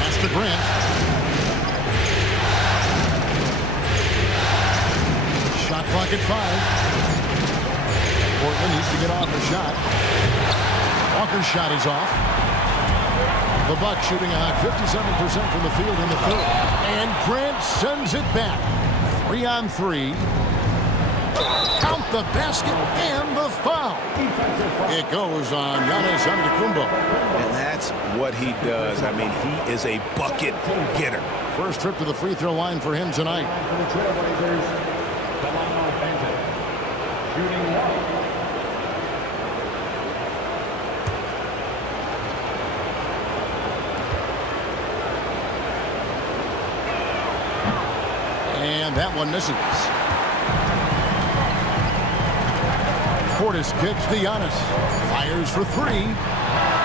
Pass to Grant. Shot clock at 5. Portland needs to get off the shot. Walker's shot is off. The Bucks shooting a hot 57% from the field in the third. And Grant sends it back. 3 on 3. Count the basket and the foul. It goes on Giannis Antetokounmpo. And that's what he does. I mean, he is a bucket getter. First trip to the free throw line for him tonight. For the Trailblazers, Delano Banton. Shooting 1. And that one misses. Portis kicks to Giannis. Fires for 3.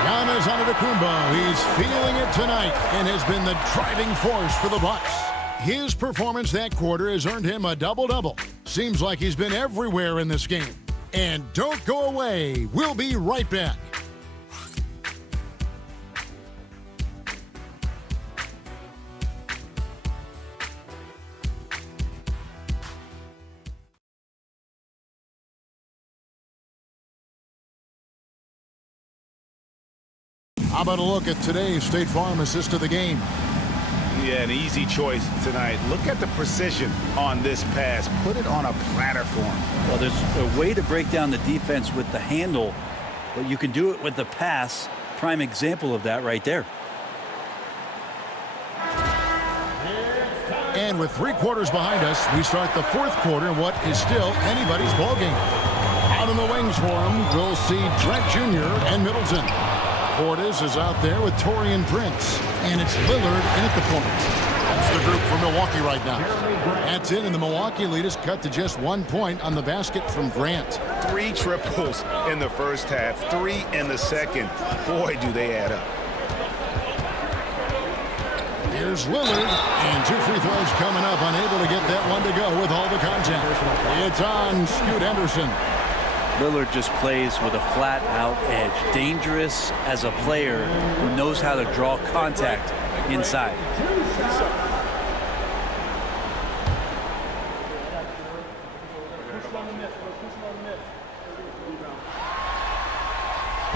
Giannis Antetokounmpo. He's feeling it tonight and has been the driving force for the Bucks. His performance that quarter has earned him a double-double. Seems like he's been everywhere in this game. And don't go away. We'll be right back. How about a look at today's State Farm assist of the game? Yeah, an easy choice tonight. Look at the precision on this pass. Put it on a platter for him. Well, there's a way to break down the defense with the handle, but you can do it with the pass. Prime example of that right there. And with 3 quarters behind us, we start the 4th quarter in what is still anybody's ballgame. Out in the wings for him, we'll see Trent Jr. and Middleton. Portis is out there with Taurean Prince. And it's Lillard in at the point. That's the group for Milwaukee right now. That's it, and the Milwaukee lead is cut to just 1 point on the basket from Grant. 3 triples in the first half, 3 in the second. Boy, do they add up. Here's Lillard, and 2 free throws coming up, unable to get that one to go with all the contact. It's on Scoot Henderson. Lillard just plays with a flat-out edge. Dangerous as a player who knows how to draw contact inside.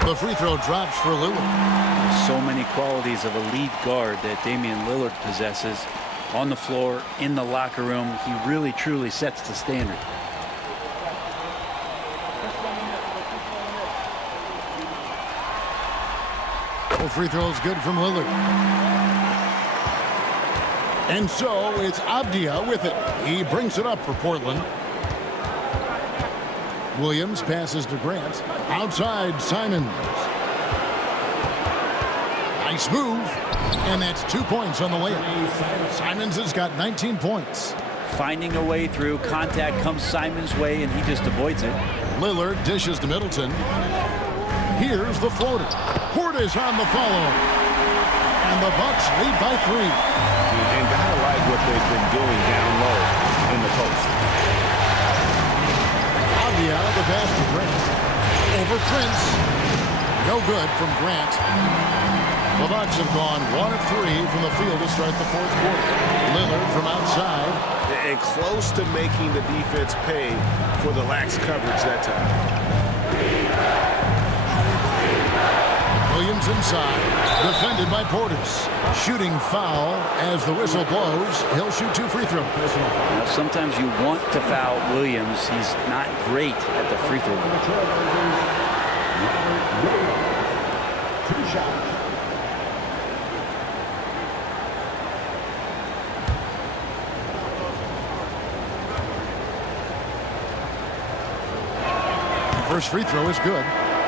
The free throw drops for Lillard. So many qualities of a lead guard that Damian Lillard possesses on the floor, in the locker room. He really, truly sets the standard. Free throw is good from Lillard. And so it's Avdia with it. He brings it up for Portland. Williams passes to Grant. Outside, Simons. Nice move. And that's 2 points on the layup. Simons has got 19 points. Finding a way through. Contact comes Simons' way, and he just avoids it. Lillard dishes to Middleton. Here's the floater. Portis on the follow. And the Bucks lead by 3. And gotta like what they've been doing down low in the post. Avdia, the pass to Grant. Over Prince. No good from Grant. The Bucks have gone 1 of 3 from the field to start the 4th quarter. Lillard from outside. And close to making the defense pay for the lax coverage that time. Williams inside, defended by Portis. Shooting foul as the whistle blows. He'll shoot 2 free throws. Now, sometimes you want to foul Williams. He's not great at the free throw line. Robert Williams. 2 shots. First free throw is good.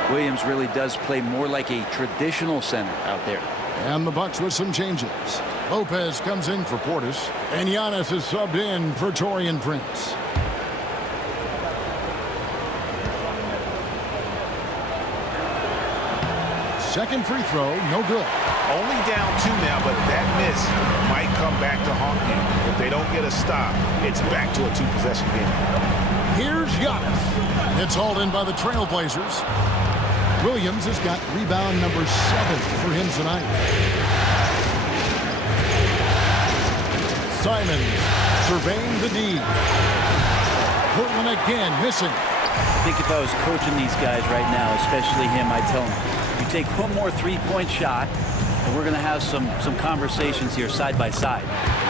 Williams really does play more like a traditional center out there. And the Bucks with some changes. Lopez comes in for Portis, and Giannis is subbed in for Taurean Prince. Second free throw, no good. Only down 2 now, but that miss might come back to haunt you. If they don't get a stop, it's back to a 2-possession game. Here's Giannis. It's hauled in by the Trailblazers. Williams has got rebound number 7 for him tonight. Simons surveying the D. Portland again missing. I think if I was coaching these guys right now, especially him, I'd tell him, you take one more three-point shot, and we're going to have some conversations here side by side.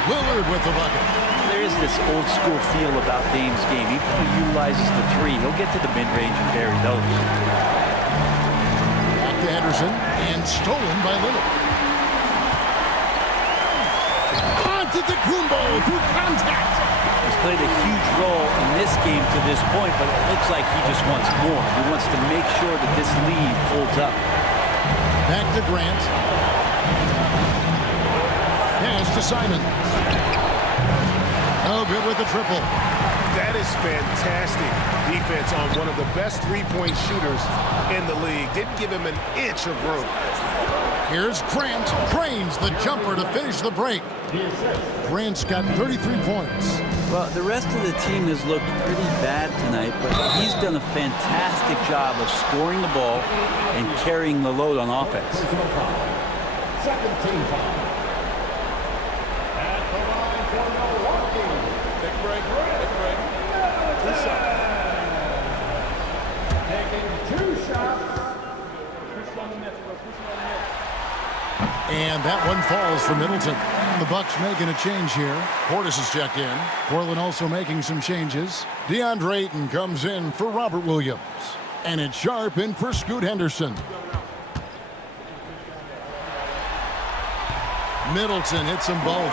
Lillard with the bucket. There is this old school feel about Dame's game. Even though he utilizes the 3, he'll get to the mid-range and bury those. Back to Henderson, and stolen by Lillard. Antetokounmpo through contact. He's played a huge role in this game to this point, but it looks like he just wants more. He wants to make sure that this lead holds up. Back to Grant. Pass to Simon. Oh, good with the triple. That is fantastic defense on one of the best three-point shooters in the league. Didn't give him an inch of room. Here's Grant. Drains the jumper to finish the break. Grant's got 33 points. Well, the rest of the team has looked pretty bad tonight, but he's done a fantastic job of scoring the ball and carrying the load on offense. Second team foul. At the line for Milwaukee. Take a break. Taking 2 shots. And that one falls for Middleton. The Bucks making a change here. Portis is checked in. Portland also making some changes. DeAndre Ayton comes in for Robert Williams. And it's Sharp in for Scoot Henderson. Middleton hits them both.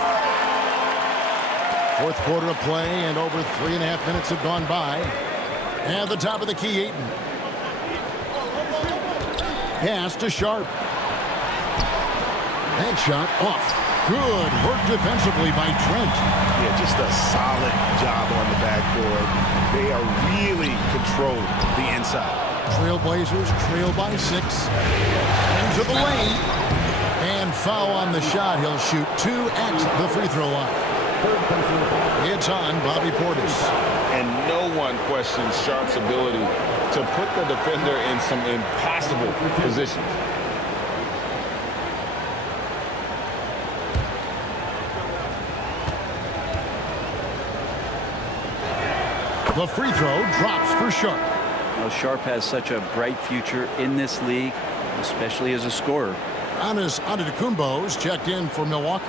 Fourth quarter of play, and over 3.5 minutes have gone by. At the top of the key, Ayton. Pass to Sharp. That shot off. Good work defensively by Trent. Yeah, just a solid job on the backboard. They are really controlling the inside. Trailblazers trail by 6. Into the lane. And foul on the shot. He'll shoot 2 at the free throw line. It's on Bobby Portis. And no one questions Sharp's ability to put the defender in some impossible positions. The free throw drops for Sharp. Well, Sharp has such a bright future in this league, especially as a scorer. Giannis Antetokounmpo is checked in for Milwaukee.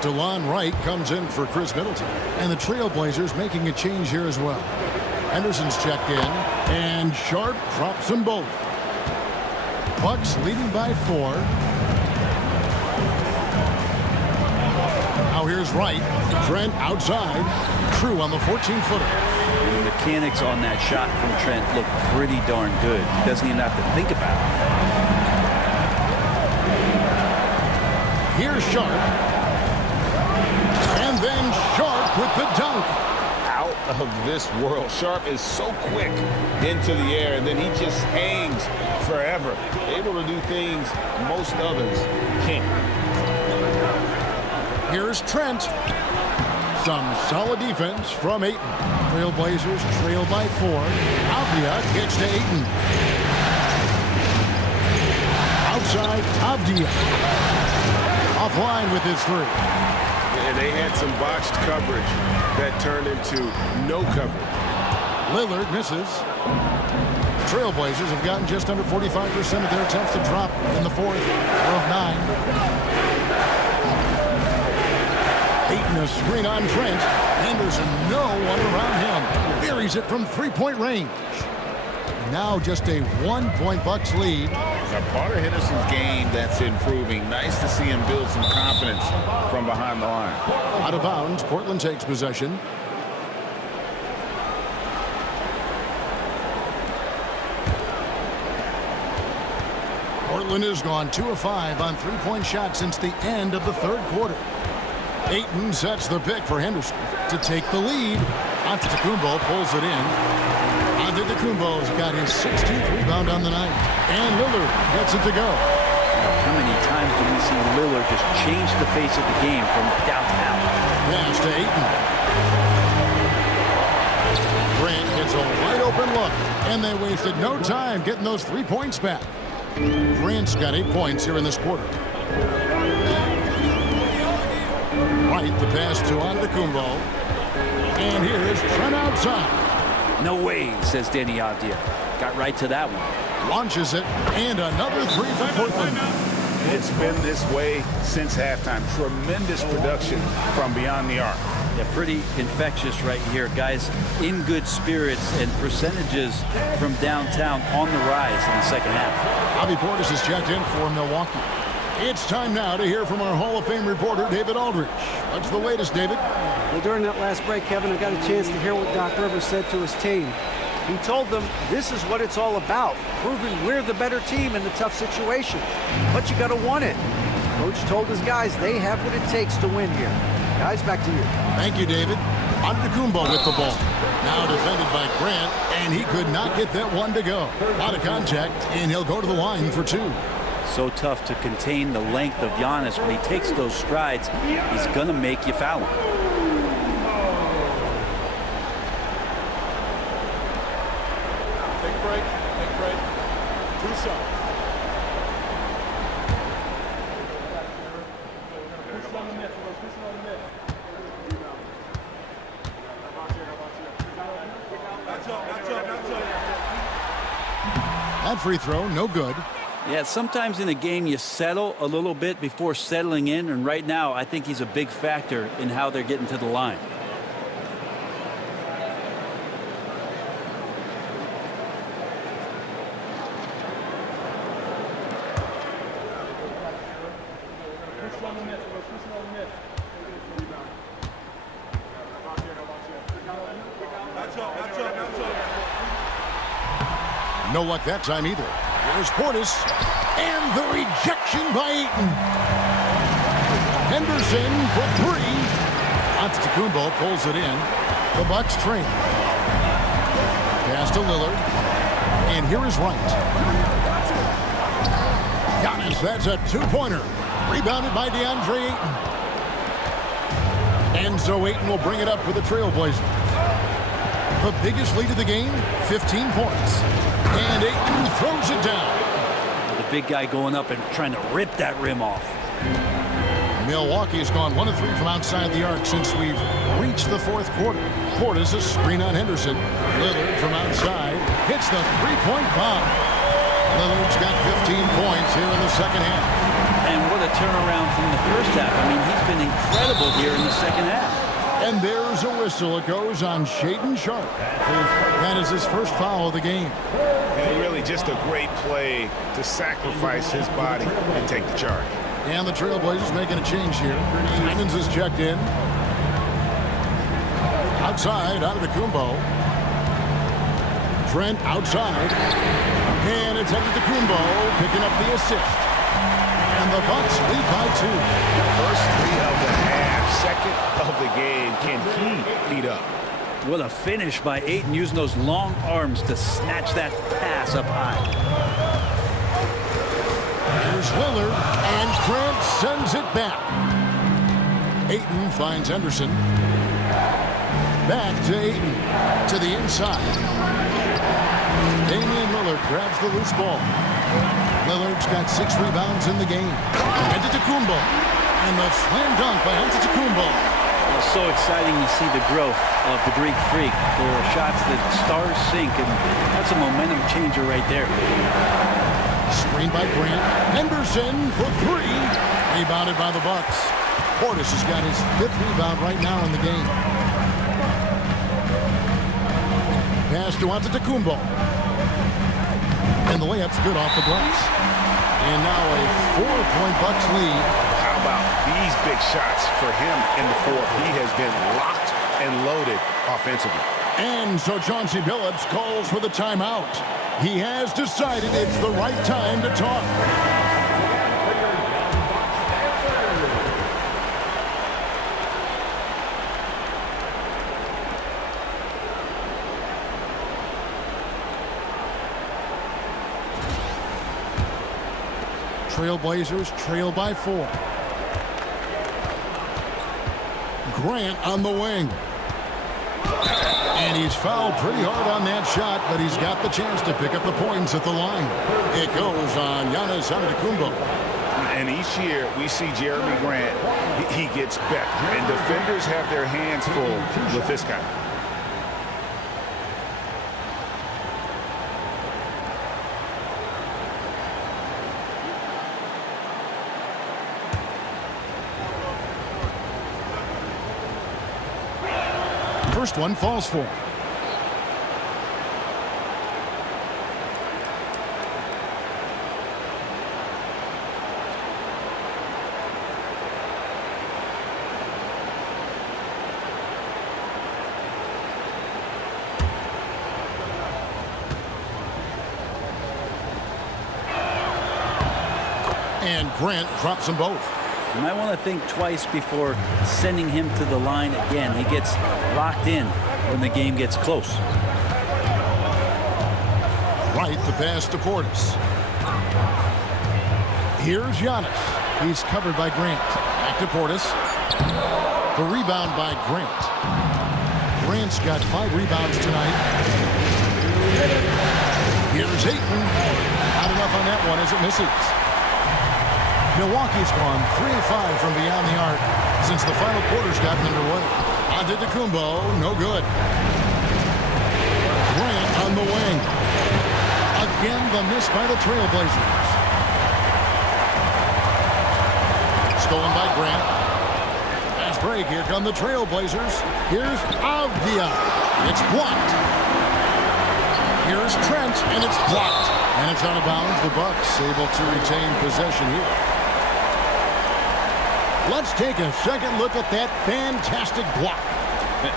DeLon Wright comes in for Chris Middleton. And the Trailblazers making a change here as well. Henderson's checked in, and Sharp drops them both. Bucks leading by 4. Now here's Wright. Trent outside. True on the 14-footer. And the mechanics on that shot from Trent look pretty darn good. He doesn't even have to think about it. Here's Sharp. And then Sharp with the dunk. Out of this world. Sharp is so quick into the air, and then he just hangs forever. Able to do things most others can't. Here's Trent. Some solid defense from Ayton. Trailblazers trail by 4. Avdia gets to Ayton. Outside, Avdia. Offline with his 3. And they had some botched coverage that turned into no coverage. Lillard misses. Trailblazers have gotten just under 45% of their attempts to drop in the 4th of 9. Ayton a screen on Trent. Henderson, no one around him. Buries it from 3-point range. Now just a 1-point Bucks lead. Now, part of Henderson's game that's improving. Nice to see him build some confidence from behind the line. Out of bounds, Portland takes possession. Portland has gone 2 of 5 on three-point shots since the end of the third quarter. Ayton sets the pick for Henderson to take the lead. Antetokounmpo pulls it in. Antetokounmpo's got his 16th rebound on the night. And Lillard gets it to go. How many times do we see Lillard just change the face of the game from downtown? Pass to Ayton. Grant gets a wide open look. And they wasted no time getting those 3 points back. Grant's got 8 points here in this quarter. Right, the pass to Antetokounmpo. And here's Trent outside. No way, says Danny Avdia. Got right to that one. Launches it, and another three for Portland. It's been this way since halftime. Tremendous production from beyond the arc. Yeah, pretty infectious right here. Guys in good spirits and percentages from downtown on the rise in the second half. Bobby Portis has checked in for Milwaukee. It's time now to hear from our Hall of Fame reporter, David Aldridge. What's the latest, David? Well, during that last break, Kevin, I got a chance to hear what Doc Rivers said to his team. He told them this is what it's all about, proving we're the better team in the tough situation. But you got to want it. Coach told his guys they have what it takes to win here. Guys, back to you. Thank you, David. Antetokounmpo with the ball. Now defended by Grant, and he could not get that one to go. Out of contact, and he'll go to the line for 2. So tough to contain the length of Giannis. When he takes those strides, he's going to make you foul him. Take a break. Take a break. 2 shots. That free throw, no good. Yeah, sometimes in a game you settle a little bit before settling in, and right now I think he's a big factor in how they're getting to the line. No luck that time either. Here's Portis. And the rejection by Ayton. Henderson for 3. Antetokounmpo pulls it in. The Bucks train. Pass to Lillard. And here is Wright. Giannis, that's a 2-pointer. Rebounded by DeAndre Ayton. And so Ayton will bring it up for the Trailblazers. The biggest lead of the game, 15 points. And Ayton throws it down. The big guy going up and trying to rip that rim off. Milwaukee has gone 1 of 3 from outside the arc since we've reached the fourth quarter. Portis a screen on Henderson. Lillard from outside hits the 3-point bomb. Lillard's got 15 points here in the second half. And what a turnaround from the first half. I mean, he's been incredible here in the second half. And there's a whistle. It goes on Shaedon Sharpe. That is his first foul of the game. And really just a great play to sacrifice his body and take the charge. And the Trailblazers making a change here. Simons is checked in. Outside, Antetokounmpo. Trent outside. And it's Antetokounmpo picking up the assist. And the Bucks lead by 2. First 3 of the half, second of the game. Can he beat up? What a finish by Ayton, using those long arms to snatch that pass up high. Here's Lillard, and Grant sends it back. Ayton finds Henderson. Back to Ayton, to the inside. Damian Lillard grabs the loose ball. Lillard's got 6 rebounds in the game. Antetokounmpo, and the slam dunk by Antetokounmpo. It's so exciting to see the growth of the Greek Freak. There are shots that stars sink, and that's a momentum changer right there. Screened by Grant. Henderson for 3. Rebounded by the Bucks. Portis has got his 5th rebound right now in the game. Pass to Antetokounmpo. And the layup's good off the Bucks. And now a 4-point Bucks lead. How about these big shots for him in the fourth? He has been locked and loaded offensively. And so Chauncey Billups calls for the timeout. He has decided it's the right time to talk. Trailblazers trail by 4. Grant on the wing. And he's fouled pretty hard on that shot, but he's got the chance to pick up the points at the line. It goes on Giannis Antetokounmpo. And each year we see Jeremy Grant, he gets better. And defenders have their hands full with this guy. First one falls for him. And Grant drops them both. You might want to think twice before sending him to the line again. He gets locked in when the game gets close. Right, the pass to Portis. Here's Giannis. He's covered by Grant. Back to Portis. The rebound by Grant. Grant's got 5 rebounds tonight. Here's Ayton. Not enough on that one as it misses. Milwaukee's gone 3-5 from beyond the arc since the final quarter's gotten underway. Antetokounmpo, no good. Grant on the wing. Again, the miss by the Trailblazers. Stolen by Grant. Fast break. Here come the Trailblazers. Here's Avdia. It's blocked. Here's Trent, and it's blocked. And it's out of bounds. The Bucks able to retain possession here. Let's take a second look at that fantastic block.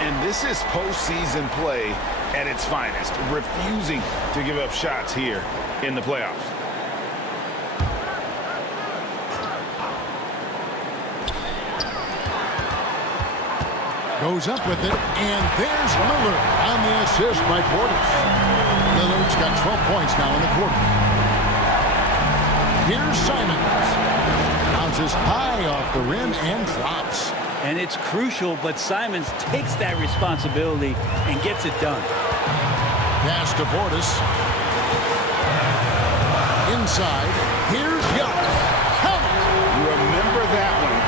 And this is postseason play at its finest, refusing to give up shots here in the playoffs. Goes up with it, and there's Lillard on the assist by Portis. Lillard's got 12 points now in the quarter. Here's Simons. Bounces high off the rim and drops. And it's crucial, but Simons takes that responsibility and gets it done. Pass to Portis. Inside. Here's Giannis. Count it. Remember that one.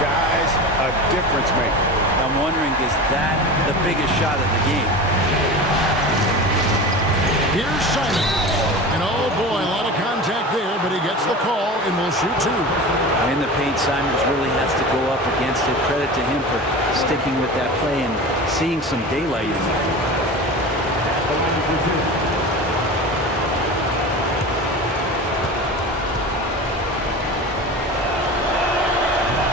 Guys, a difference maker. I'm wondering, is that the biggest shot of the game? Here's Simons. And oh boy, a lot of contact there, but he gets the call and will shoot 2. In the paint, Simons really has to go up against it. Credit to him for sticking with that play and seeing some daylight in it.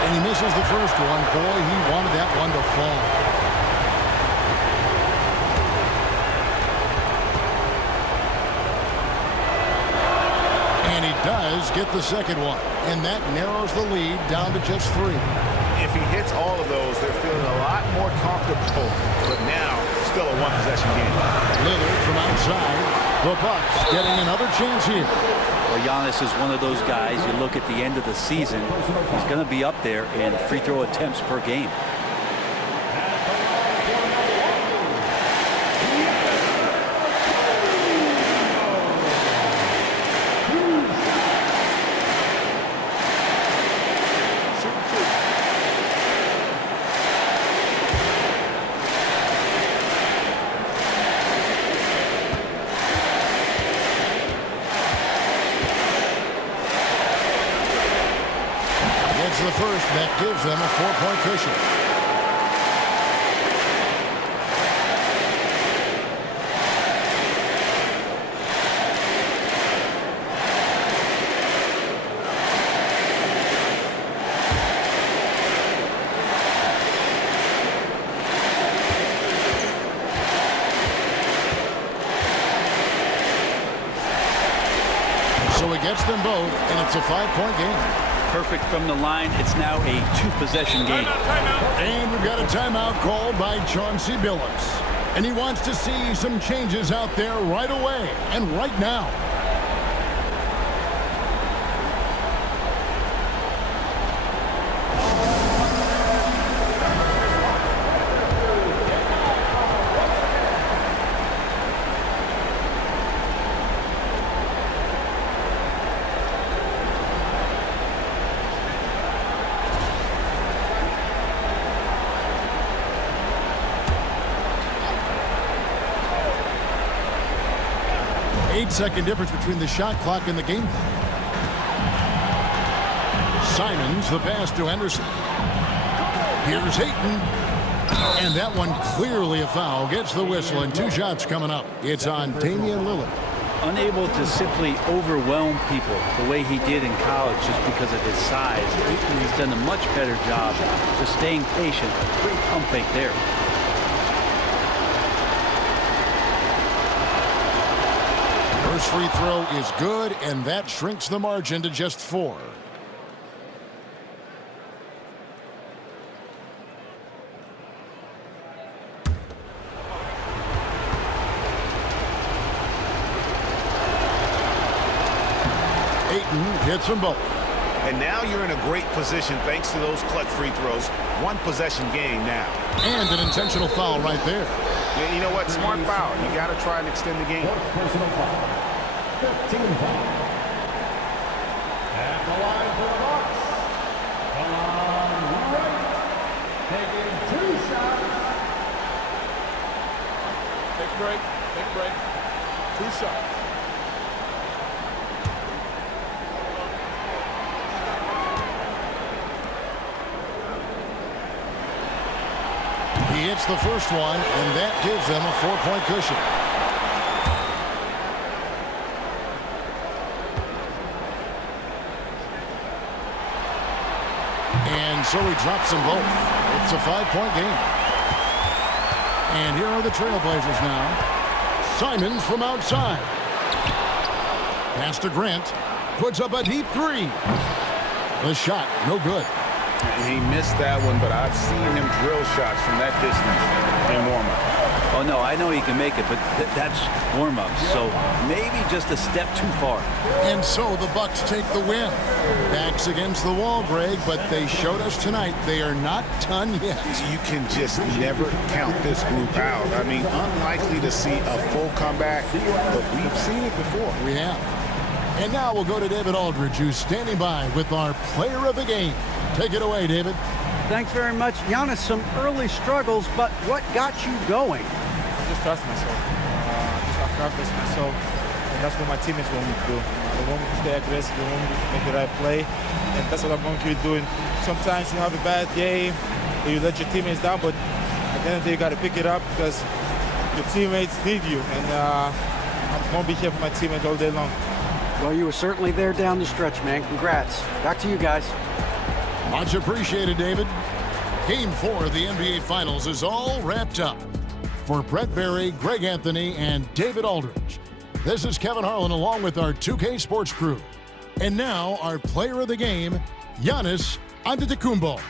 And he misses the first one. Boy, he wanted that one to fall. Does get the second one, and that narrows the lead down to just 3. If he hits all of those, they're feeling a lot more comfortable, but now still a one-possession game. Lillard from outside. The Bucks getting another chance here. Well, Giannis is one of those guys, you look at the end of the season, he's going to be up there in free throw attempts per game. The first that gives them a 4-point cushion. gets them both, and it's a 5-point game. Perfect from the line. It's now a 2-possession game. And we've got a timeout called by Chauncey Billups. And he wants to see some changes out there right away and right now. Eight-second difference between the shot clock and the game clock. Simons, the pass to Henderson. Here's Ayton. And that one clearly a foul. Gets the whistle, and 2 shots coming up. It's on Damian Lillard. Unable to simply overwhelm people the way he did in college just because of his size. Ayton has done a much better job just staying patient. Great pump fake there. First free throw is good, and that shrinks the margin to just 4. Ayton hits them both. And now you're in a great position thanks to those clutch free throws. 1-possession game now. And an intentional foul right there. Yeah, you know what? Smart foul. You got to try and extend the game. Personal foul. 15 foul. At the line for the Bucks. Come on, right. Taking 2 shots. Take a break. Take a break. 2 shots. He hits the first one, and that gives them a 4-point cushion. And so he drops them both. It's a 5-point game. And here are the Trailblazers now. Simons from outside. Pass to Grant. Puts up a deep 3. The shot, no good. He missed that one, but I've seen him drill shots from that distance in warm-up. Oh, no, I know he can make it, but that's warm-up, so maybe just a step too far. And so the Bucks take the win. Backs against the wall, Greg, but they showed us tonight they are not done yet. You can just never count this group out. I mean, unlikely to see a full comeback, but we've seen it before. We have. And now we'll go to David Aldridge, who's standing by with our player of the game. Take it away, David. Thanks very much. Giannis, some early struggles, but what got you going? I just trust myself. I practice myself, and that's what my teammates want me to do. They want me to stay aggressive, they want me to make the right play, and that's what I'm going to keep doing. Sometimes you have a bad game, or you let your teammates down, but at the end of the day, you got to pick it up because your teammates need you, and I'm going to be here for my teammates all day long. Well, you were certainly there down the stretch, man. Congrats. Back to you guys. Much appreciated, David. Game 4 of the NBA Finals is all wrapped up. For Brett Berry, Greg Anthony, and David Aldridge, this is Kevin Harlan along with our 2K Sports crew. And now our player of the game, Giannis Antetokounmpo.